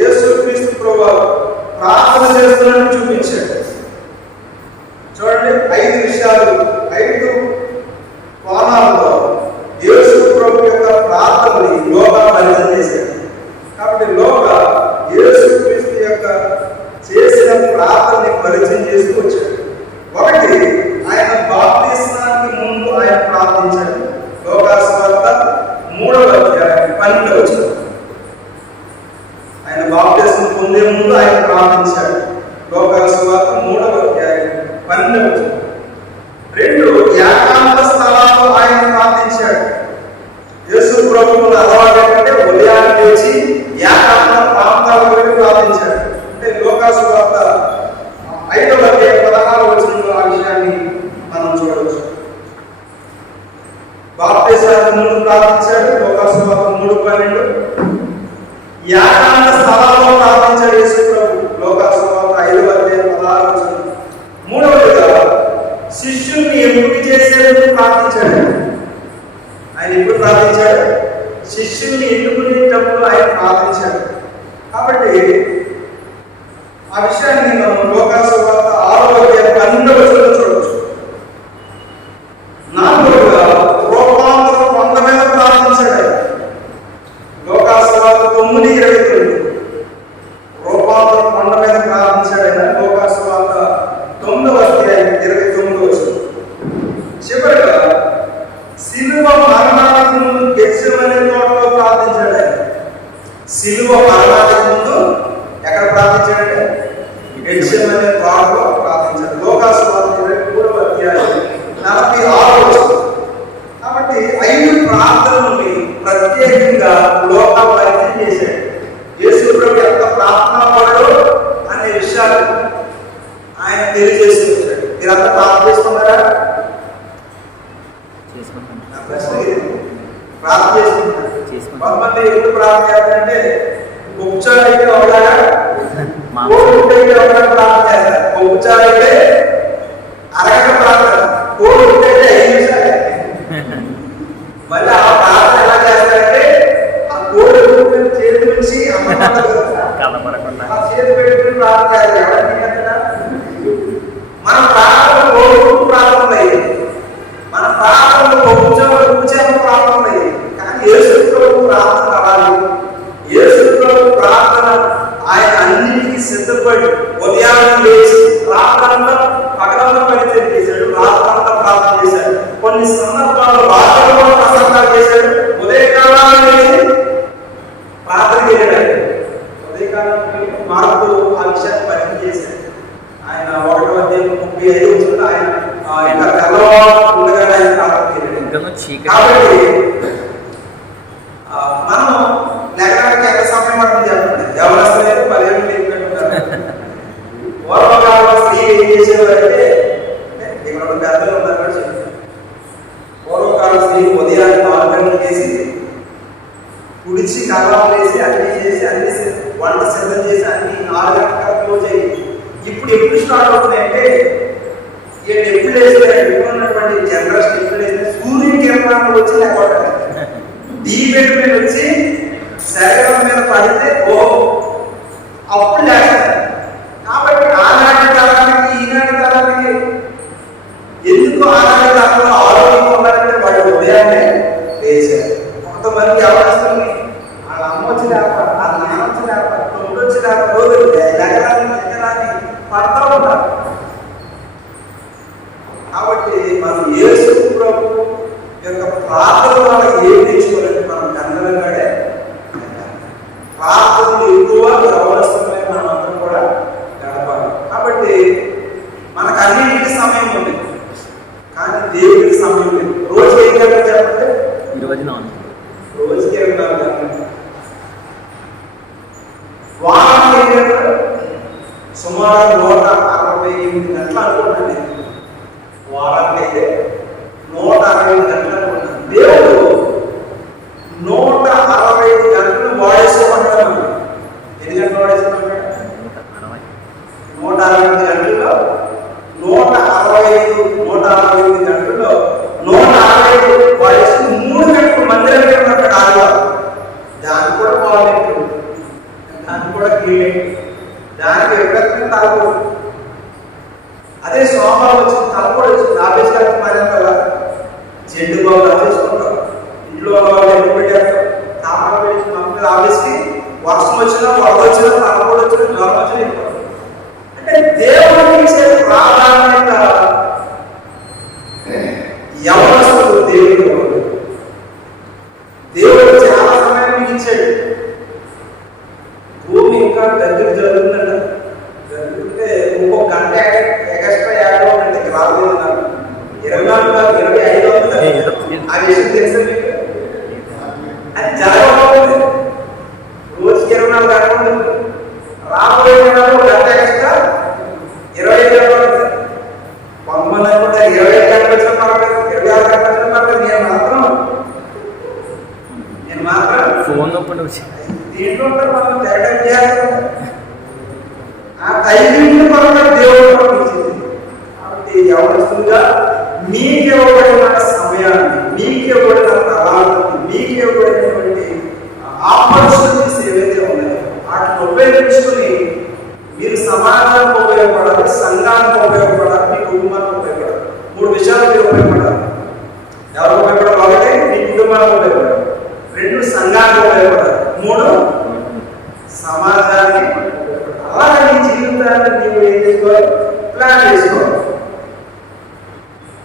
యేసు క్రీస్తు ప్రభు ప్రార్థన చేస్తున్నట్టు చూపించాడు. చూడండి, 5 విషయాలు, 5 కోణాల్లో యేసు ప్రభు యొక్క ప్రార్థనని లోకా పరిచయం చేశాడు. కాబట్టి లోకా యేసు క్రీస్తు యొక్క చేసిన ప్రార్థనని పరిచయం చేస్తూ వచ్చాడు. ఒకటి, ఆయన బాప్తిస్మానికి ముందు ఆయన ప్రార్థించాడు. లోకాసువార్త 3వ అధ్యాయం 12వ వచనం. ఆయన బాప్తిస్మం పొందే ముందు ఆయన ప్రార్థించాడు. లోకాసువార్త 3వ అధ్యాయం 12వ వచనం. 2, ఏకాంత స్థలాల్లో ఆయన ప్రార్థించాడు. యేసు ప్రభువుకు అలవాటు ఏంటంటే ఉదయాన్నే లేచి ఏకాంత ప్రాంతాలకు వెళ్ళి ప్రార్థించాడు. అంటే లోకాసువార్త 5వ అధ్యాయం 16వ వచనంలో ఆ విషయాన్ని మనం చూడవచ్చు. బాప్తిస్మానికి ముందు ప్రార్థించాడు. లోకాసువార్త 3:12. ఏకాంత స్థలాల్లో ప్రార్థించాడు యేసు ప్రభు. లోకాసువార్త 5వ అధ్యాయం 16వ వచనం. 3వదిగా శిష్యుల్ని ఎంపిక చేసేందుకు ప్రార్థించాడు. ఆయన ఎప్పుడు ప్రార్థించాడు? శిష్యుల్ని ఎన్నుకునేటప్పుడు ఆయన ప్రార్థించాడు. కాబట్టి ఆ విషయాన్ని మనం లోకాసువార్త 6వ అధ్యాయం 12వ వచనంలో చూడవచ్చు. 4వదిగా రూపాంతరం కొండ మీద ప్రార్థించాడు. లోకాసువార్త 9:29. రూపాంతరం కొండ మీద ప్రార్థించాడు. లోకాసువార్త 9వ అధ్యాయం 29వ వచనం. చివరిగా సిలువ మరణానికి ముందు గెత్సేమనే తోటలో ప్రార్థించాడు. సిలువ మరణానికి ముందు ఎక్కడ ప్రార్థించాడంటే గెత్సేమనే తోటలో ప్రార్థించాడు. లోకాసువార్త 23వ అధ్యాయం 46వ వచనం. కాబట్టి 5 ప్రార్థనల్ని ప్రత్యేకంగా లోకా పరిచయం చేశాడు. యేసు ప్రభు ఎంత ప్రార్థనాపరుడో అనే విషయాలు ఆయన తెలియజేస్తూ వచ్చాడు. మీరంతా ప్రార్థన చేస్తున్నారా? ప్రార్థన చేసుకుంటున్నారు. కొంతమంది ఎప్పుడు ప్రార్థన చేస్తారంటే ఉపచారం అయితే అవడాగా కోడి అవడానికి ప్రార్థన చేస్తారు. ఉపచారం అయితే అరగక ప్రార్థన, కోడి ఉంటే 5 నిమిషాలే. మళ్ళీ ఆ ప్రార్థన ఎలా చేస్తారంటే ఆ కోడి చేతి నుంచి ఆ చేతి పెట్టుకుని ప్రార్థన చేస్తారు. ఎవరికి మన ప్రార్థన కోరుకుంటూ ప్రార్థన అయ్యేది, మన ప్రార్థనలు ఉపచారం ప్రార్థన అయ్యేది. కానీ యేసు ప్రభు ప్రార్థన కావాలి. యేసు ప్రభు ప్రార్థన ఆయన అన్నిటికీ సిద్ధపడి ఉదయాన్నే లేచి ప్రార్థనలో పగలంతా పరిచయం చేశాడు, రాత్రంతా ప్రార్థన చేశాడు. కొన్ని సందర్భాల్లో రాత్రి కూడా ప్రసంగాలు చేశాడు. ఉదయకాలాన్ని లేచి ప్రార్థనకి వెళ్ళాడు. ఉదయకాలం మార్పు ఆ విషయాన్ని పరిచయం చేశాడు. ఆయన 1వ అధ్యాయం 35 వచనంలో ఆయన ఇంకా తెల్లవారు ఉండగానే ఆయన ప్రార్థనకి వెళ్ళాడు. కాబట్టి మనం లేఖనానికి ఎంత సమయం పడుతుంది చెప్పండి. ఎవరసలు 10 ఏళ్ళు లేకపోతే పూర్వకాలంలో స్త్రీ ఏం చేసేవారంటే, ఇక్కడ పెద్దలు ఉన్నారు కూడా చెప్తారు. పూర్వకాల స్త్రీ ఉదయాన్నే 4 గంటలు చేసి కుడిచి కర్రాలు వేసి అన్ని చేసి అన్ని వంట సిద్ధం చేసి అన్ని 4 గంటల క్లోజ్ అయ్యి. ఇప్పుడు ఎప్పుడు స్టార్ట్ అవుతున్నాయంటే ఎప్పుడు వేస్తే ఉన్నటువంటి జనరేషన్ ఎప్పుడు వేస్తే వచ్చి లేకపోతే డీబెడ్ మీద వచ్చి శరీరం మీద పడితే ఓ అప్పుడు లేస్తారు. కాబట్టి ఆనాటి తరానికి ఈనాటి తరానికి ఎందుకు ఆనాటి తరంలో ఆరోగ్యంగా ఉన్నారంటే వాడు ఉదయాన్నే లేచారు. కొంతమంది ఎవరిస్తుంది వాళ్ళ అమ్మ వచ్చి లేపాలి, వాళ్ళ నాన్న వచ్చి లేపాలి, తొమ్మిది వచ్చి లేపాలి, రోజులు ఎగరాని పడతా ఉంటారు. కాబట్టి మనం యేసు ప్రభు యొక్క ప్రార్థన వల్ల ఏం నేర్చుకోవాలంటే మనం గందరగాడే ప్రార్థనలు ఎక్కువ అవసరమే మనం అందరం కూడా గడపాలి. కాబట్టి మనకు అన్నింటికి సమయం ఉంది, కానీ దేవుడికి సమయం లేదు. రోజు ఏం గంటలు చెప్పండి? 24. రోజుకి 24 గంటలు. వారానికి ఏం గంటలు? సుమారు 168 గంటలు అనుకుంటాను. వారానికి అయితే 165 గంటలు అనుకుంటాను. దేవుడు 165 గంటలు వాడేసుకోమంటాడు. ఎన్ని గంటలు వాడేసుకోమంటాడు? 165 గంటల్లో 165 గంటల్లో 165 వాడేసుకుని 3 గంటలు మందిరానికి ఉంటాడు ఆదివారం. దానికి కూడా బాగుంటుంది, దానికి కూడా క్లీన్, దానికి ఎక్కడికి తాగకూడదు. అదే సోమవారం వచ్చిన తలపడి వచ్చింది ఆఫీస్ గారికి మరింత జెండు బాబు ఆఫీసుకుంటాం, ఇంట్లో ఎప్పుడు పెట్టేస్తాం, తాపడం పెట్టి పంపిణీ ఆఫీస్కి వర్షం వచ్చినా వరద వచ్చినా తలపడి వచ్చినా జ్వరం వచ్చినా అంటే దేవుడికి ఇచ్చే ప్రాధాన్యత ఎవరు దేవుడు చాలా సమయం మీకు ఇచ్చాడు. భూమి ఇంకా దగ్గర జరుగుతుందంట, జరుగుతుంటే ఇంకొక గంట ఎక్స్ట్రా యాడ్ అవుతుంది రాలేదు. నాకు 24 కాదు 25 అవుతుంది. ఆ విషయం తెలుసా మీకు? అది జరగబోతుంది. రోజుకి 24 గంటలు ఉంటుంది, రాబోయే ఒక గంట ఎక్స్ట్రా 25 గంటలు ఉంటుంది. కొంతమంది అనుకుంటారు 25 గంటలు వచ్చిన పర్వాలేదు, 26 గంటలు వచ్చిన పర్వాలేదు. నేను మాత్రం ఫోన్ నొప్పి దీంట్లో ఉంటారు, మనం తేడం చేయాలి. ఆ టైమింగ్ పరంగా దేవుడు పంపించింది. కాబట్టి ఎవరిస్తుందిగా మీకు ఇవ్వబడిన సమయాన్ని, మీకు ఇవ్వబడిన తరాలను, మీకు ఇవ్వబడినటువంటి ఆపర్చునిటీస్ ఏవైతే ఉన్నాయో వాటిని ఉపయోగించుకుని మీరు సమాజానికి ఉపయోగపడాలి, సంఘానికి ఉపయోగపడాలి, మీ కుటుంబానికి ఉపయోగపడాలి. 3 విషయాలు మీరు ఉపయోగపడాలి. ఎవరికి ఉపయోగపడాలి? ఒకటి మీ కుటుంబానికి ఉపయోగపడాలి, 2 సంఘానికి ఉపయోగపడాలి, 3 సమాజానికి. అలాగే నీ జీవితాన్ని నీవు ఏం చేసుకోవాలి? ప్లాన్ చేసుకోవాలి.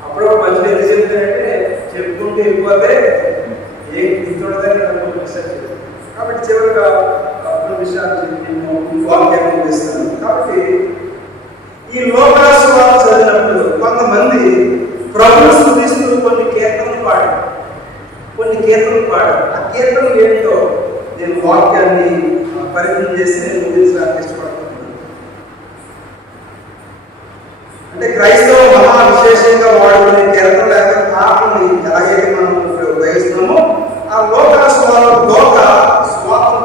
అప్పుడు మంచి ఎందుకు చెప్తానంటే చెప్పుకుంటూ వెళ్ళిపోతే ఏం గుర్తుండదని కాబట్టి చివరిగా అప్పుడు విషయాలు చెప్పి వాక్యాన్ని ముగిస్తాను. కాబట్టి ఈ లోకాసువార్త చదివినప్పుడు కొంతమంది ప్రభువు స్తుతిస్తూ కొన్ని కీర్తనలు పాడారు. ఆ కీర్తనలు ఏంటో నేను వాక్యాన్ని పరిచయం చేసి నేను ముగించడానికి ఇష్టపడుతున్నాను. అంటే క్రైస్తవ మహా విశేషంగా వాడుకునే కీర్తనలు లేక పాటల్ని ఎలాగైతే మనం ఉపయోగిస్తున్నామో ఆ లోక స్వార్థం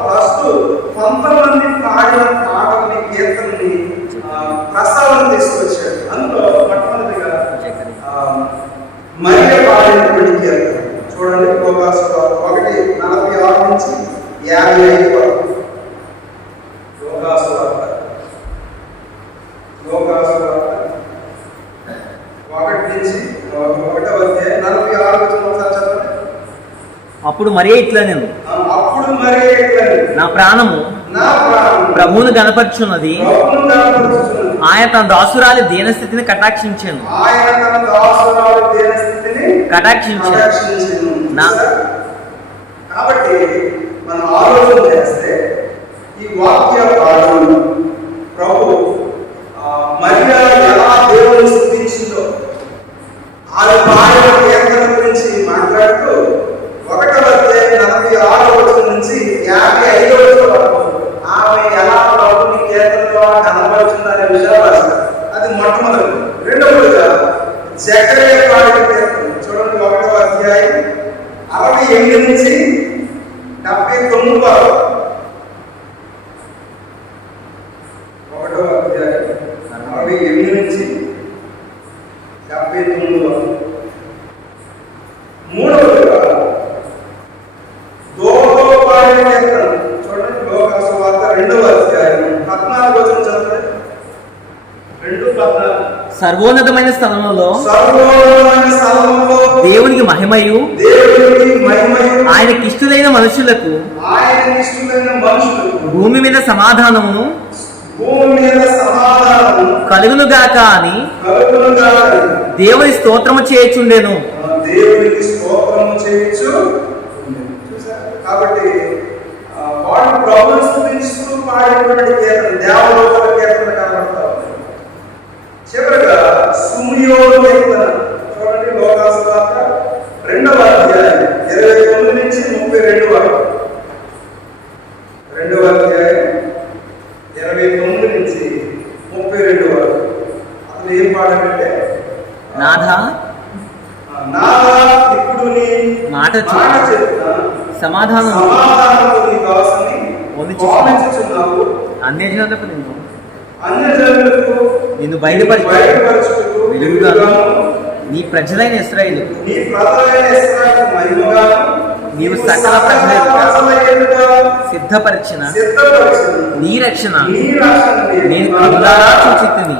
రాస్తూ కొంతమంది పాడిన పాటల్ని కీర్తనని ప్రస్తావన తీసుకొచ్చాడు. అందులో మొట్టమొదటిగా మరియ పాడినటువంటి కీర్తన చూడండి. లోకాసువార్త 1:46 నుంచి 55 వరకు. లోకాసువార్త 1 నుంచి 1వ అధ్యాయం 46 వచనం చదవండి. అప్పుడు మరీ ఇట్లా నేను నా ప్రాణము ప్రభువును గణపరచున్నది, ఆయన తన దాసురాలి దీనస్థితిని కటాక్షించాను. కాబట్టి మనం ఆలోచన చేస్తే ఈ వాక్య భాగంలో ప్రభు మరియా ఎలా దేవుని స్తుతించిందో ఆమె పాడిన కీర్తన గురించి మాట్లాడుతూ 1వ అధ్యాయం 46వ వచనం నుంచి 55వ వచనం వరకు ఆమె ఎలా ప్రభుని కీర్తన ద్వారా కనబడుతుందనే విషయాలు రాస్తారు. అది మొట్టమొదటి. రెండవదిగా జకర్యా పాడిన కీర్తన చూడండి. 1వ అధ్యాయం 68 నుంచి 79 వరకు. 1వ అధ్యాయం 68 నుంచి 79 వరకు. మూడవదిగా కీర్తన చూడండి, లోకాసు వార్త 2వ అధ్యాయం 14వ వచనం చదవండి. 2:14. సర్వోన్నతమైన స్థలంలో సర్వోన్నతమైన స్థలములో దేవునికి మహిమయు ఆయనకిష్టులైన మనుషులకు భూమి మీద సమాధానము కలుగునుగాక అని దేవుని స్తోత్రము చేయుచుండెను. దేవునికి స్తోత్రము చేయొచ్చు. కాబట్టి వాడు ప్రభువును స్తుతిస్తూ పాడేటువంటి కీర్తన, దేవలోకల కీర్తన కనబడతా ఉంది. చివరగా సుమియోను కీర్తన చూడండి, లోకాసు వార్త 2వ అధ్యాయం 29 నుంచి 32 వరకు. 2వ అధ్యాయం 29 నుంచి 32 వరకు. అతను ఏం పాడాడంటే, నాథా ఇప్పుడు నీ మాట చెప్తున్నా, సమాధానం నీ దాసుని పాలించుచున్నావు. అన్యజనులకు అన్యజనులకు నిన్ను బయలుపరచుటకు వెలుగుగాను, నీ ప్రజలైన ఇశ్రాయేలు మహిమగాను, నీవు సకల ప్రజల సిద్ధపరిచిన నీ రక్షణ నేను కనులారా చూచితిని.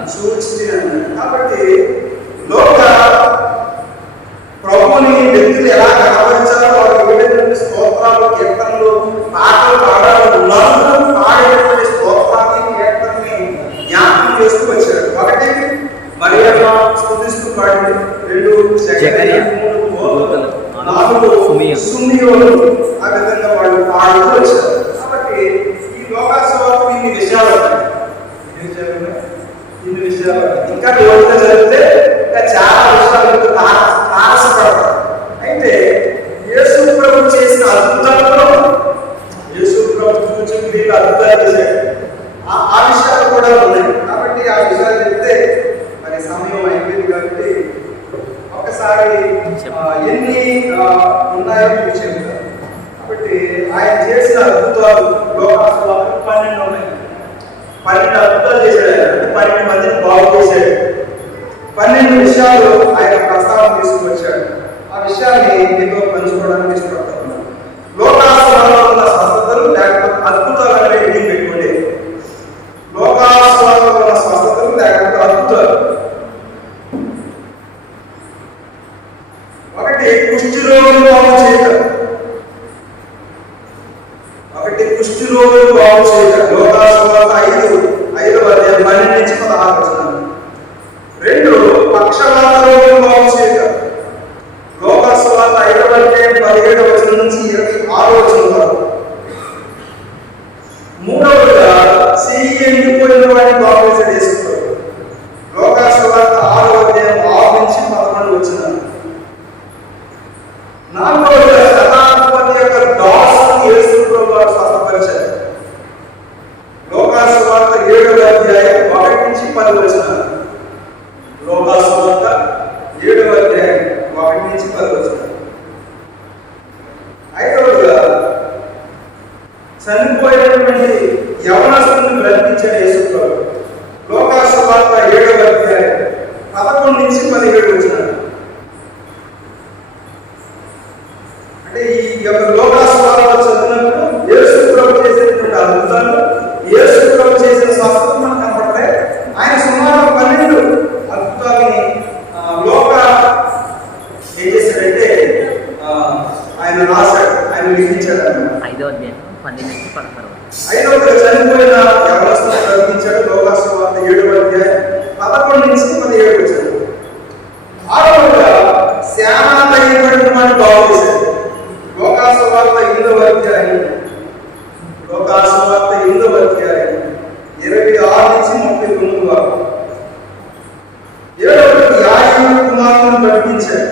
కాబట్టి లోక ప్రభుని వ్యక్తులు ఎలా కనపరిచారో, వారికి ఏదైనా స్తోత్రాలు, కీర్తనలు, పాటలు పాడాలి, పాడేటువంటి స్తోత్రాన్ని, కీర్తనని జ్ఞాపకం చేస్తూ వచ్చారు. ఒకటి మరియమ్మ స్తుతిస్తూ పాడింది, 2 జకర్యా, 3 4 సుమియోను, ఆ విధంగా వాళ్ళు పాడుతూ వచ్చారు. కాబట్టి ఈ లోకాసువార్త ఇన్ని విషయాలు ఇంకా లోతుగా జరిగితే చాలా విషయాలు తారసపడతారు. అయితే యేసు ప్రభు చేసిన అద్భుతాలలో, యేసు ప్రభు క్రియలు అద్భుతాలు చేశాడు, ఆ విషయాలు కూడా ఉన్నాయి. కాబట్టి ఆ విషయాలు చెప్తే మరి సమయం అయిపోయింది. కాబట్టి ఒకసారి ఎన్ని ఉన్నాయో మీకు చెప్తారు. కాబట్టి ఆయన చేసిన అద్భుతాలు లోకాసువార్త 12 ఉన్నాయి. 12 అద్భుతాలు చేశాడు ఆయన. 12 మందిని బాగు చేశాడు. 12 విషయాలు ఆయన ప్రస్తావన తీసుకువచ్చాడు. ఆ విషయాన్ని మీతో పంచుకోవడానికి ఇష్టపడుతున్నాను. లోకాసువార్తలో ఉన్న స్వస్థతలు లేకపోతే అద్భుతాలు అనే హెడ్డింగ్ పెట్టుకోండి. లోకాసువార్తలో ఉన్న స్వస్థతలు లేకపోతే అద్భుతాలు. ఒకటి కుష్ఠరోగులు బాగు చేయటం. లోకాసువార్త 5వ అధ్యాయం 12 నుంచి 16 వచనాలు. 2 పక్షవాత రోగులు బాగు చేయటం. లోకాసువార్త 5వ అధ్యాయం 17వ వచనం నుంచి 26వ వచనం వరకు. 3వదిగా చెయ్యి ఎండిపోయిన వాడిని బాగు చేశాడు యేసు ప్రభు. లోకాసువార్త 6వ అధ్యాయం 6 నుంచి 11 వచనాలు. 4వదిగా శతాధిపతి యొక్క దాసుని యేసు ప్రభు వారు స్వస్థపరిచారు. లోకాసువార్త 7వ అధ్యాయం 1 నుంచి 10 వచనాలు. లోకాసువార్త 7వ అధ్యాయం 1 నుంచి 10 వచనాలు. 5వదిగా చనిపోయినటువంటి యవనస్తుని బ్రతికించాడు యేసు ప్రభు. లోకాసువార్త 7వ అధ్యాయం 11 నుంచి 17 వచనాలు. అంటే ఈ యొక్క లోకాసువార్త చదివినప్పుడు యేసు ప్రభు చేసినటువంటి అద్భుతాలు, యేసు ప్రభు చేసిన స్వస్థత మనకు కనపడతాయి. ఆయన సుమారు 12 అద్భుతాలని లోక ఏం చేశాడంటే ఆయన రాశాడు, ఆయన లిఖించాడు. 5వ అధ్యాయం 12 నుంచి 16. 5వదిగా చనిపోయిన యవనస్తుని బ్రతికించాడు. లోకాసువార్త 7వ అధ్యాయం 11 నుంచి 17 వచ్చాడు. 6వదిగా శ్యామతయ్యబడిన వాడిని బాగు చేశాడు. లోకాసువార్త 8వ అధ్యాయం 26 నుంచి 39 వరకు. 7వదిగా యాయీరు కుమార్తెను బ్రతికించాడు.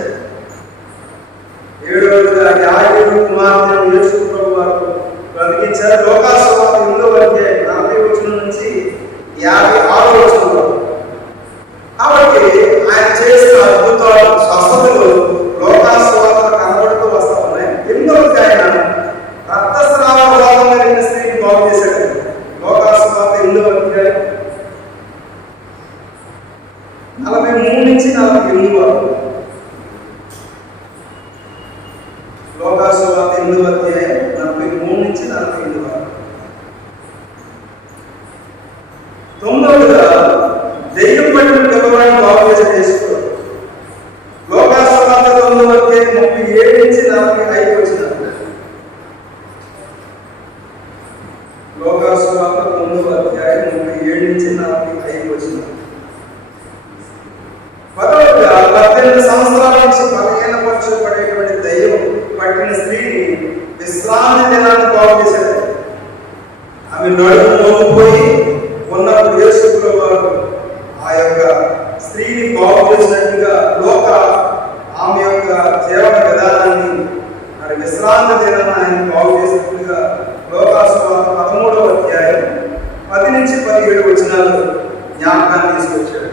7వదిగా యాయీరు కుమార్తెను యేసు ప్రభు వారు బ్రతికించారు. లోకాసువార్త 8వ అధ్యాయం 40 వచనం నుంచి 56 వచనం వరకు. కాబట్టి ఆయన చేసిన అద్భుతాలు, స్వస్థతలు లోకాసువార్తలో కనబడుతూ వస్తా ఉన్నాయి. 8వదిగా ఆయన రక్తస్రావ రోగం కలిగిన స్త్రీని బాగు చేశాడు. లోకాసువార్త 8వ అధ్యాయం 43 నుంచి 48 వరకు. లోకాసువార్త 8వ అధ్యాయం 43 నుంచి 48 48 9వదిగా దెయ్యం పట్టిన పిల్లవాడిని బాగు చేసే చేసుకో. లోకాసువార్త 9వ అధ్యాయం 37 నుంచి 45 వచ్చిన. లోకాసువార్త 9వ అధ్యాయం 37 నుంచి 45 వచ్చిన. 10వదిగా 18 సంవత్సరాల నుంచి బలహీనపరచబడేటువంటి దయ్యం పట్టిన స్త్రీని విశ్రాంతి దినాన్ని బాగు చేశాడు. ఆమె నడుము మోగిపోయి ఉన్నప్పుడు యేసు ప్రభువు ఆ యొక్క స్త్రీని బాగు చేసినట్టుగా ఆమె యొక్క జీవన విధానాన్ని మరి విశ్రాంతి దినాన్ని ఆయన బాగు చేసినట్టుగా లోకాసువార్త 13వ అధ్యాయం 10 నుంచి 17 వచనాలు జ్ఞాపకాన్ని తీసుకొచ్చాడు.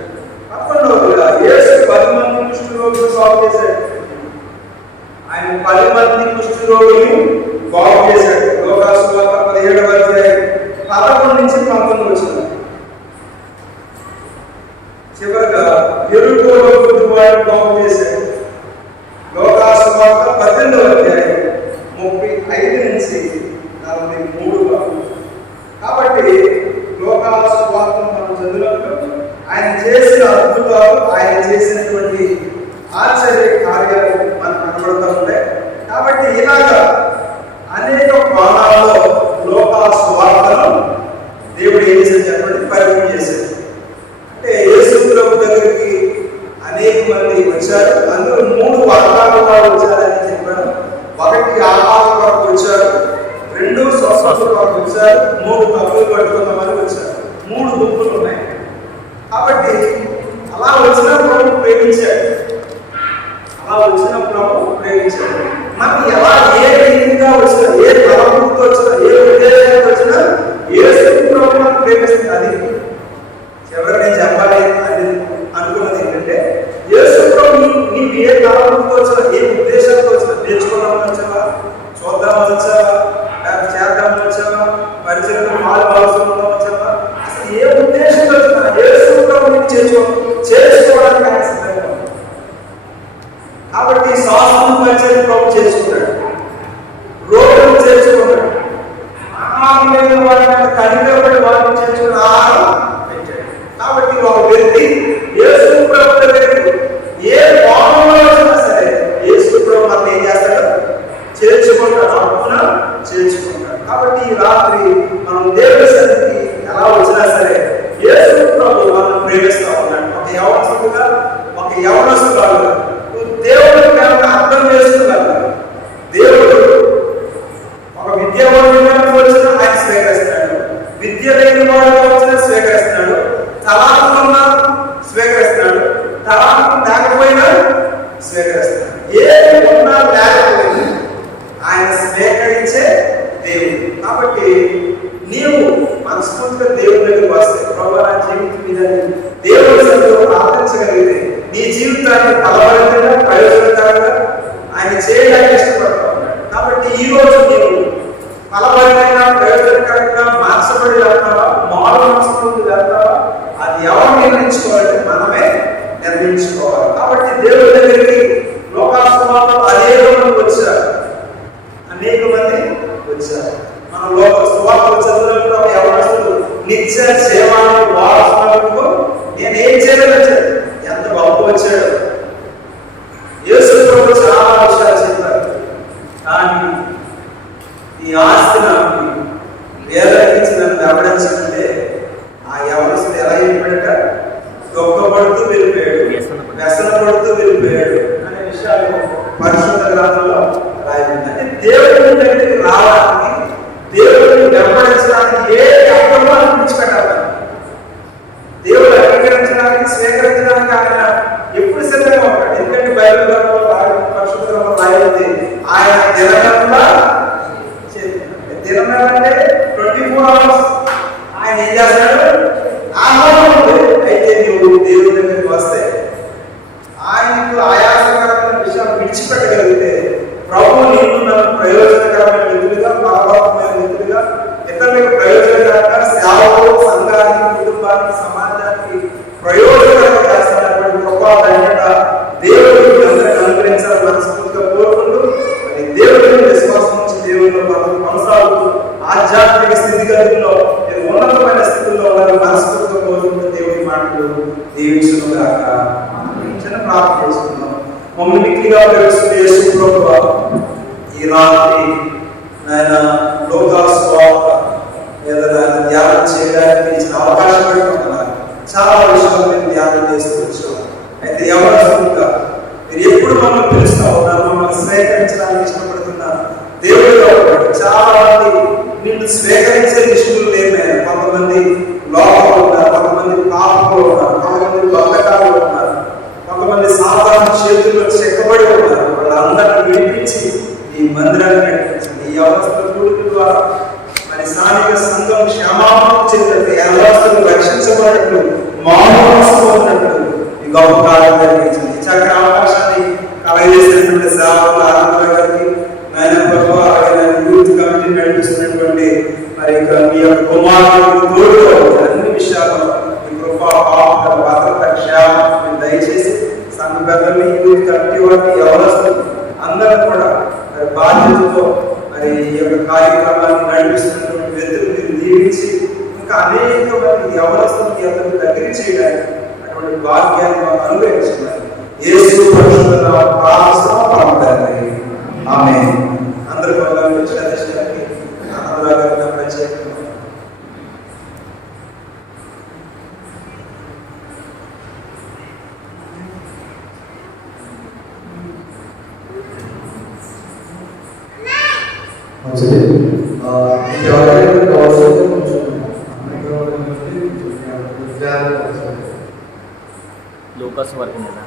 11వదిగా యేసు 10 మంది కుష్ఠరోగులు బాగు చేశాడు. ఆయన 10 మంది కుష్ఠరోగులు బాగు చేశాడు. లోకాసువార్త 17వ అధ్యాయం 11 నుంచి 19 వచనాలు. చివరిగా ఎరుకోలో గుడ్డివాడిని బాగు చేశాడు. లోకాసువార్త 18వ అధ్యాయం 35 నుంచి 43. కాబట్టి లోకాసువార్తను మనం చదివినప్పుడు ఆయన చేసిన అద్భుతాలు, ఆయన చేసినటువంటి ఆశ్చర్య కార్యాలు మనకు కనబడుతూ ఉంటాయి. కాబట్టి ఇలాగా అనేక కోణాల్లో లోకాసువార్తను దేవుడు ఏం చేశాడు చెప్పండి, పరిచయం చేశాడు. అంటే యేసు ప్రభు దగ్గరికి అనేక మంది వచ్చారు. అందులో 3 వర్గాల వారు వచ్చారని చెప్పారు. 1 ఆహారం కొరకు వచ్చారు, 2 స్వస్థత కొరకు వచ్చారు, 3 తప్పులు పట్టుకున్న వారు వచ్చారు. 3 గుంపులు ఉన్నాయి. కాబట్టి అలా వచ్చిన ప్రభు ప్రేమించాడు. మనకి ఎలా ఏ రీతిగా వచ్చినా, ఏ తలపుతో వచ్చినా, ఏ ఉద్దేశానికి వచ్చినా యేసు ప్రభు మనం ప్రేమిస్తుంది. అది ఎవరు నేను చెప్పాలి అని అనుకున్నది ఏంటంటే, యేసు ప్రభు నీకు ఏ తలపుతో వచ్చినా, ఏ ఉద్దేశంతో వచ్చినా, నేర్చుకోవడానికి వచ్చావా, చూద్దామని వచ్చావా, చేద్దామని వచ్చావా, పరిచయంలో పాల్గొనడం వచ్చావా, అసలు ఏ ఉద్దేశంతో వచ్చినా యేసు ప్రభు నీకు చేసుకోవడానికి ఆయన సిద్ధంగా ఉన్నాడు. కాబట్టి శాస్త్రం పరిచయం ప్రభు చేసుకున్నాడు, రోగులు చేసుకున్నాడు, ఆహారం వారిని కనికరపడి వారిని చేసుకుని ఆహారం పెట్టాడు. కాబట్టి ఒక వ్యక్తి యేసు ప్రభు దగ్గరికి ఏ కోణంలో వచ్చినా సరే యేసు ప్రభు మనం ఏం చేస్తాడు, చేర్చుకుంటాడు, అప్పున చేర్చుకుంటాడు. కాబట్టి ఈ రాత్రి మనం దేవుని సన్నిధికి ఎలా వచ్చినా సరే యేసు ప్రభు మనం ప్రేమిస్తూ ఉన్నాడు. ఒక యవనస్తురాలుగా దేవుడి ప్రేమను అర్థం చేసుకున్నారు. దేవుడు ఒక విద్యావంతుడిగా వచ్చినా ఆయన స్వీకరిస్తున్నాడు, విద్య లేని వాడిగా వచ్చినా స్వీకరిస్తున్నాడు, తలాంతున్నా స్వీకరిస్తున్నాడు, తలాంతు లేకపోయినా స్వీకరిస్తున్నాడు. ఏది ఉన్నా లేకపోయినా ఆయన స్వీకరించే దేవుడు. కాబట్టి నీవు మనస్ఫూర్తిగా దేవుడి దగ్గరికి వస్తే, ప్రభు నా జీవితం మీద దేవుడి సన్నిధిలో ప్రార్థించగలిగితే నీ జీవితాన్ని ఫలవంతంగా, ప్రయోజనకరంగా ఆయన చేయడానికి ఇష్టపడతా ఉన్నాడు. కాబట్టి ఈ రోజు నీవు ఫలవంతంగా, ప్రయోజనకరంగా మార్చబడి వెళ్తావా, మారు మనస్ఫూర్తి వెళ్తావా, అది ఎవరు నిర్ణయించుకోవాలి, మనమే నిర్ణయించుకోవాలి. కాబట్టి దేవుడి దగ్గరికి లోకాసువార్తలో అనేక మంది వచ్చారు. మనం లోక సువార్తలు చదివినప్పుడు ఎవరు నిత్య సేవాన్ని వాడుతున్నప్పుడు నేనేం చేయాలని ఎంత గొప్ప వచ్చాడు. యేసు ప్రభు చాలా విషయాలు చెప్పారు. కానీ ఈ ఆస్తి నాకు వేదరించి నన్ను వెంబడించాలంటే ఆ యవనస్తుడు ఎలా అయిపోయాక దుఃఖపడుతూ వెళ్ళిపోయాడు, వ్యసన పడుతూ వెళ్ళిపోయాడు అనే విషయాలు పరిశుద్ధ గ్రంథంలో రాయబడింది. అంటే దేవుడి దగ్గరికి రావడానికి, దేవుడిని వెంబడించడానికి ఏ అర్థమో విడిచిపెట్టాలి. దేవుడు అంగీకరించడానికి, స్వీకరించడానికి ఆయన ఎప్పుడు సిద్ధంగా ఉంటాడు. ఎందుకంటే బైబిల్ గ్రంథంలో పరిశుద్ధ గ్రంథంలో రాయబడింది ఆయన దినగంతా దినం అంటే 24 hours ఆయన ఏం చేస్తాడు, ఆహ్వానం ఉంది. అయితే నువ్వు దేవుడి దగ్గరికి వస్తే ఆయనకు ఆయాసకరమైన విషయాలు విడిచిపెట్టగలిగితే ప్రభు నీకు నన్ను ప్రయోజనకరమైన వ్యక్తులుగా, ఫలవంతమైన వ్యక్తులుగా, ఇతరులకు ప్రయోజనకరంగా, సేవకు, సంఘానికి, కుటుంబానికి, సమాజానికి ప్రయోజనకరంగా చేస్తున్నటువంటి గొప్ప ధన్యత దేవుడు అందరికీ అనుగ్రహించాలని మనస్ఫూర్తిగా కోరుకుంటూ, దేవుడిని విశ్వాసం నుంచి దేవుడిలో కొనసాగుతూ యేసు ప్రభువా ఈ రాత్రి ఆయన లోకా సువార్త మీద దాన్ని ధ్యానం చేయడానికి ఇచ్చిన అవకాశం పెట్టుకుంటున్నారు. చాలా విషయాలు మేము ధ్యానం చేస్తూ వచ్చాం. అయితే ఎవరుగా మీరు ఎప్పుడు మమ్మల్ని పిలుస్తా ఉన్నారు, మమ్మల్ని స్వీకరించడానికి ఇష్టపడుతున్న దేవుడిగా ఉన్నాడు. చాలా మంది నిన్ను స్వీకరించే నిష్ఠులు లేమైనా, కొంతమంది లోపల ఉన్నారు, కొంతమంది పాపంలో ఉన్నారు, కొంతమంది బంధకాలు ఉన్నారు, కొంతమంది సాధారణ చేతుల్లో చెక్కబడి ఉన్నారు. వాళ్ళందరినీ విడిపించి ఈ మందిరాన్ని నడిపించండి. ఈ అవస్థల కూడిక ద్వారా మరి స్థానిక సంఘం క్షేమాభివృద్ధి చెందినట్టు, యవనస్తులు రక్షించబడినట్లు, మానవస్తున్నట్టు ఈ గొప్ప కార్యం జరిగించండి. చక్కని అవకాశాన్ని కలగజేసినటువంటి సేవకులు ఆనంద గారికి, ఆయన ప్రభు అలాగే యూత్ కమిటీ నడిపిస్తున్నటువంటి మరి మీ యొక్క కుమారులకు తోడుగా అన్ని విషయాల్లో ఈ కృప పాప భద్రత క్షేమం దయచేసి సంఘ పెద్దల్ని, యూత్ కమిటీ వారికి, యవనస్తులు అందరూ కూడా మరి బాధ్యతతో మరి ఈ యొక్క కార్యక్రమాన్ని నడిపిస్తున్నటువంటి వ్యక్తులు మీరు దీవించి ఇంకా అనేక మంది యవనస్తులకి అందరికీ దగ్గర చేయడానికి అటువంటి భాగ్యాన్ని మాకు అనుగ్రహించున్నారు. యేసు పరిశుద్ధ నామమున ప్రార్థిస్తున్నాము తండ్రి. ఆమేన్. అందరూ కూడా వచ్చిన దర్శనానికి ఆనందరాగా ప్రత్యేకంగా లోకా సువార్త మీద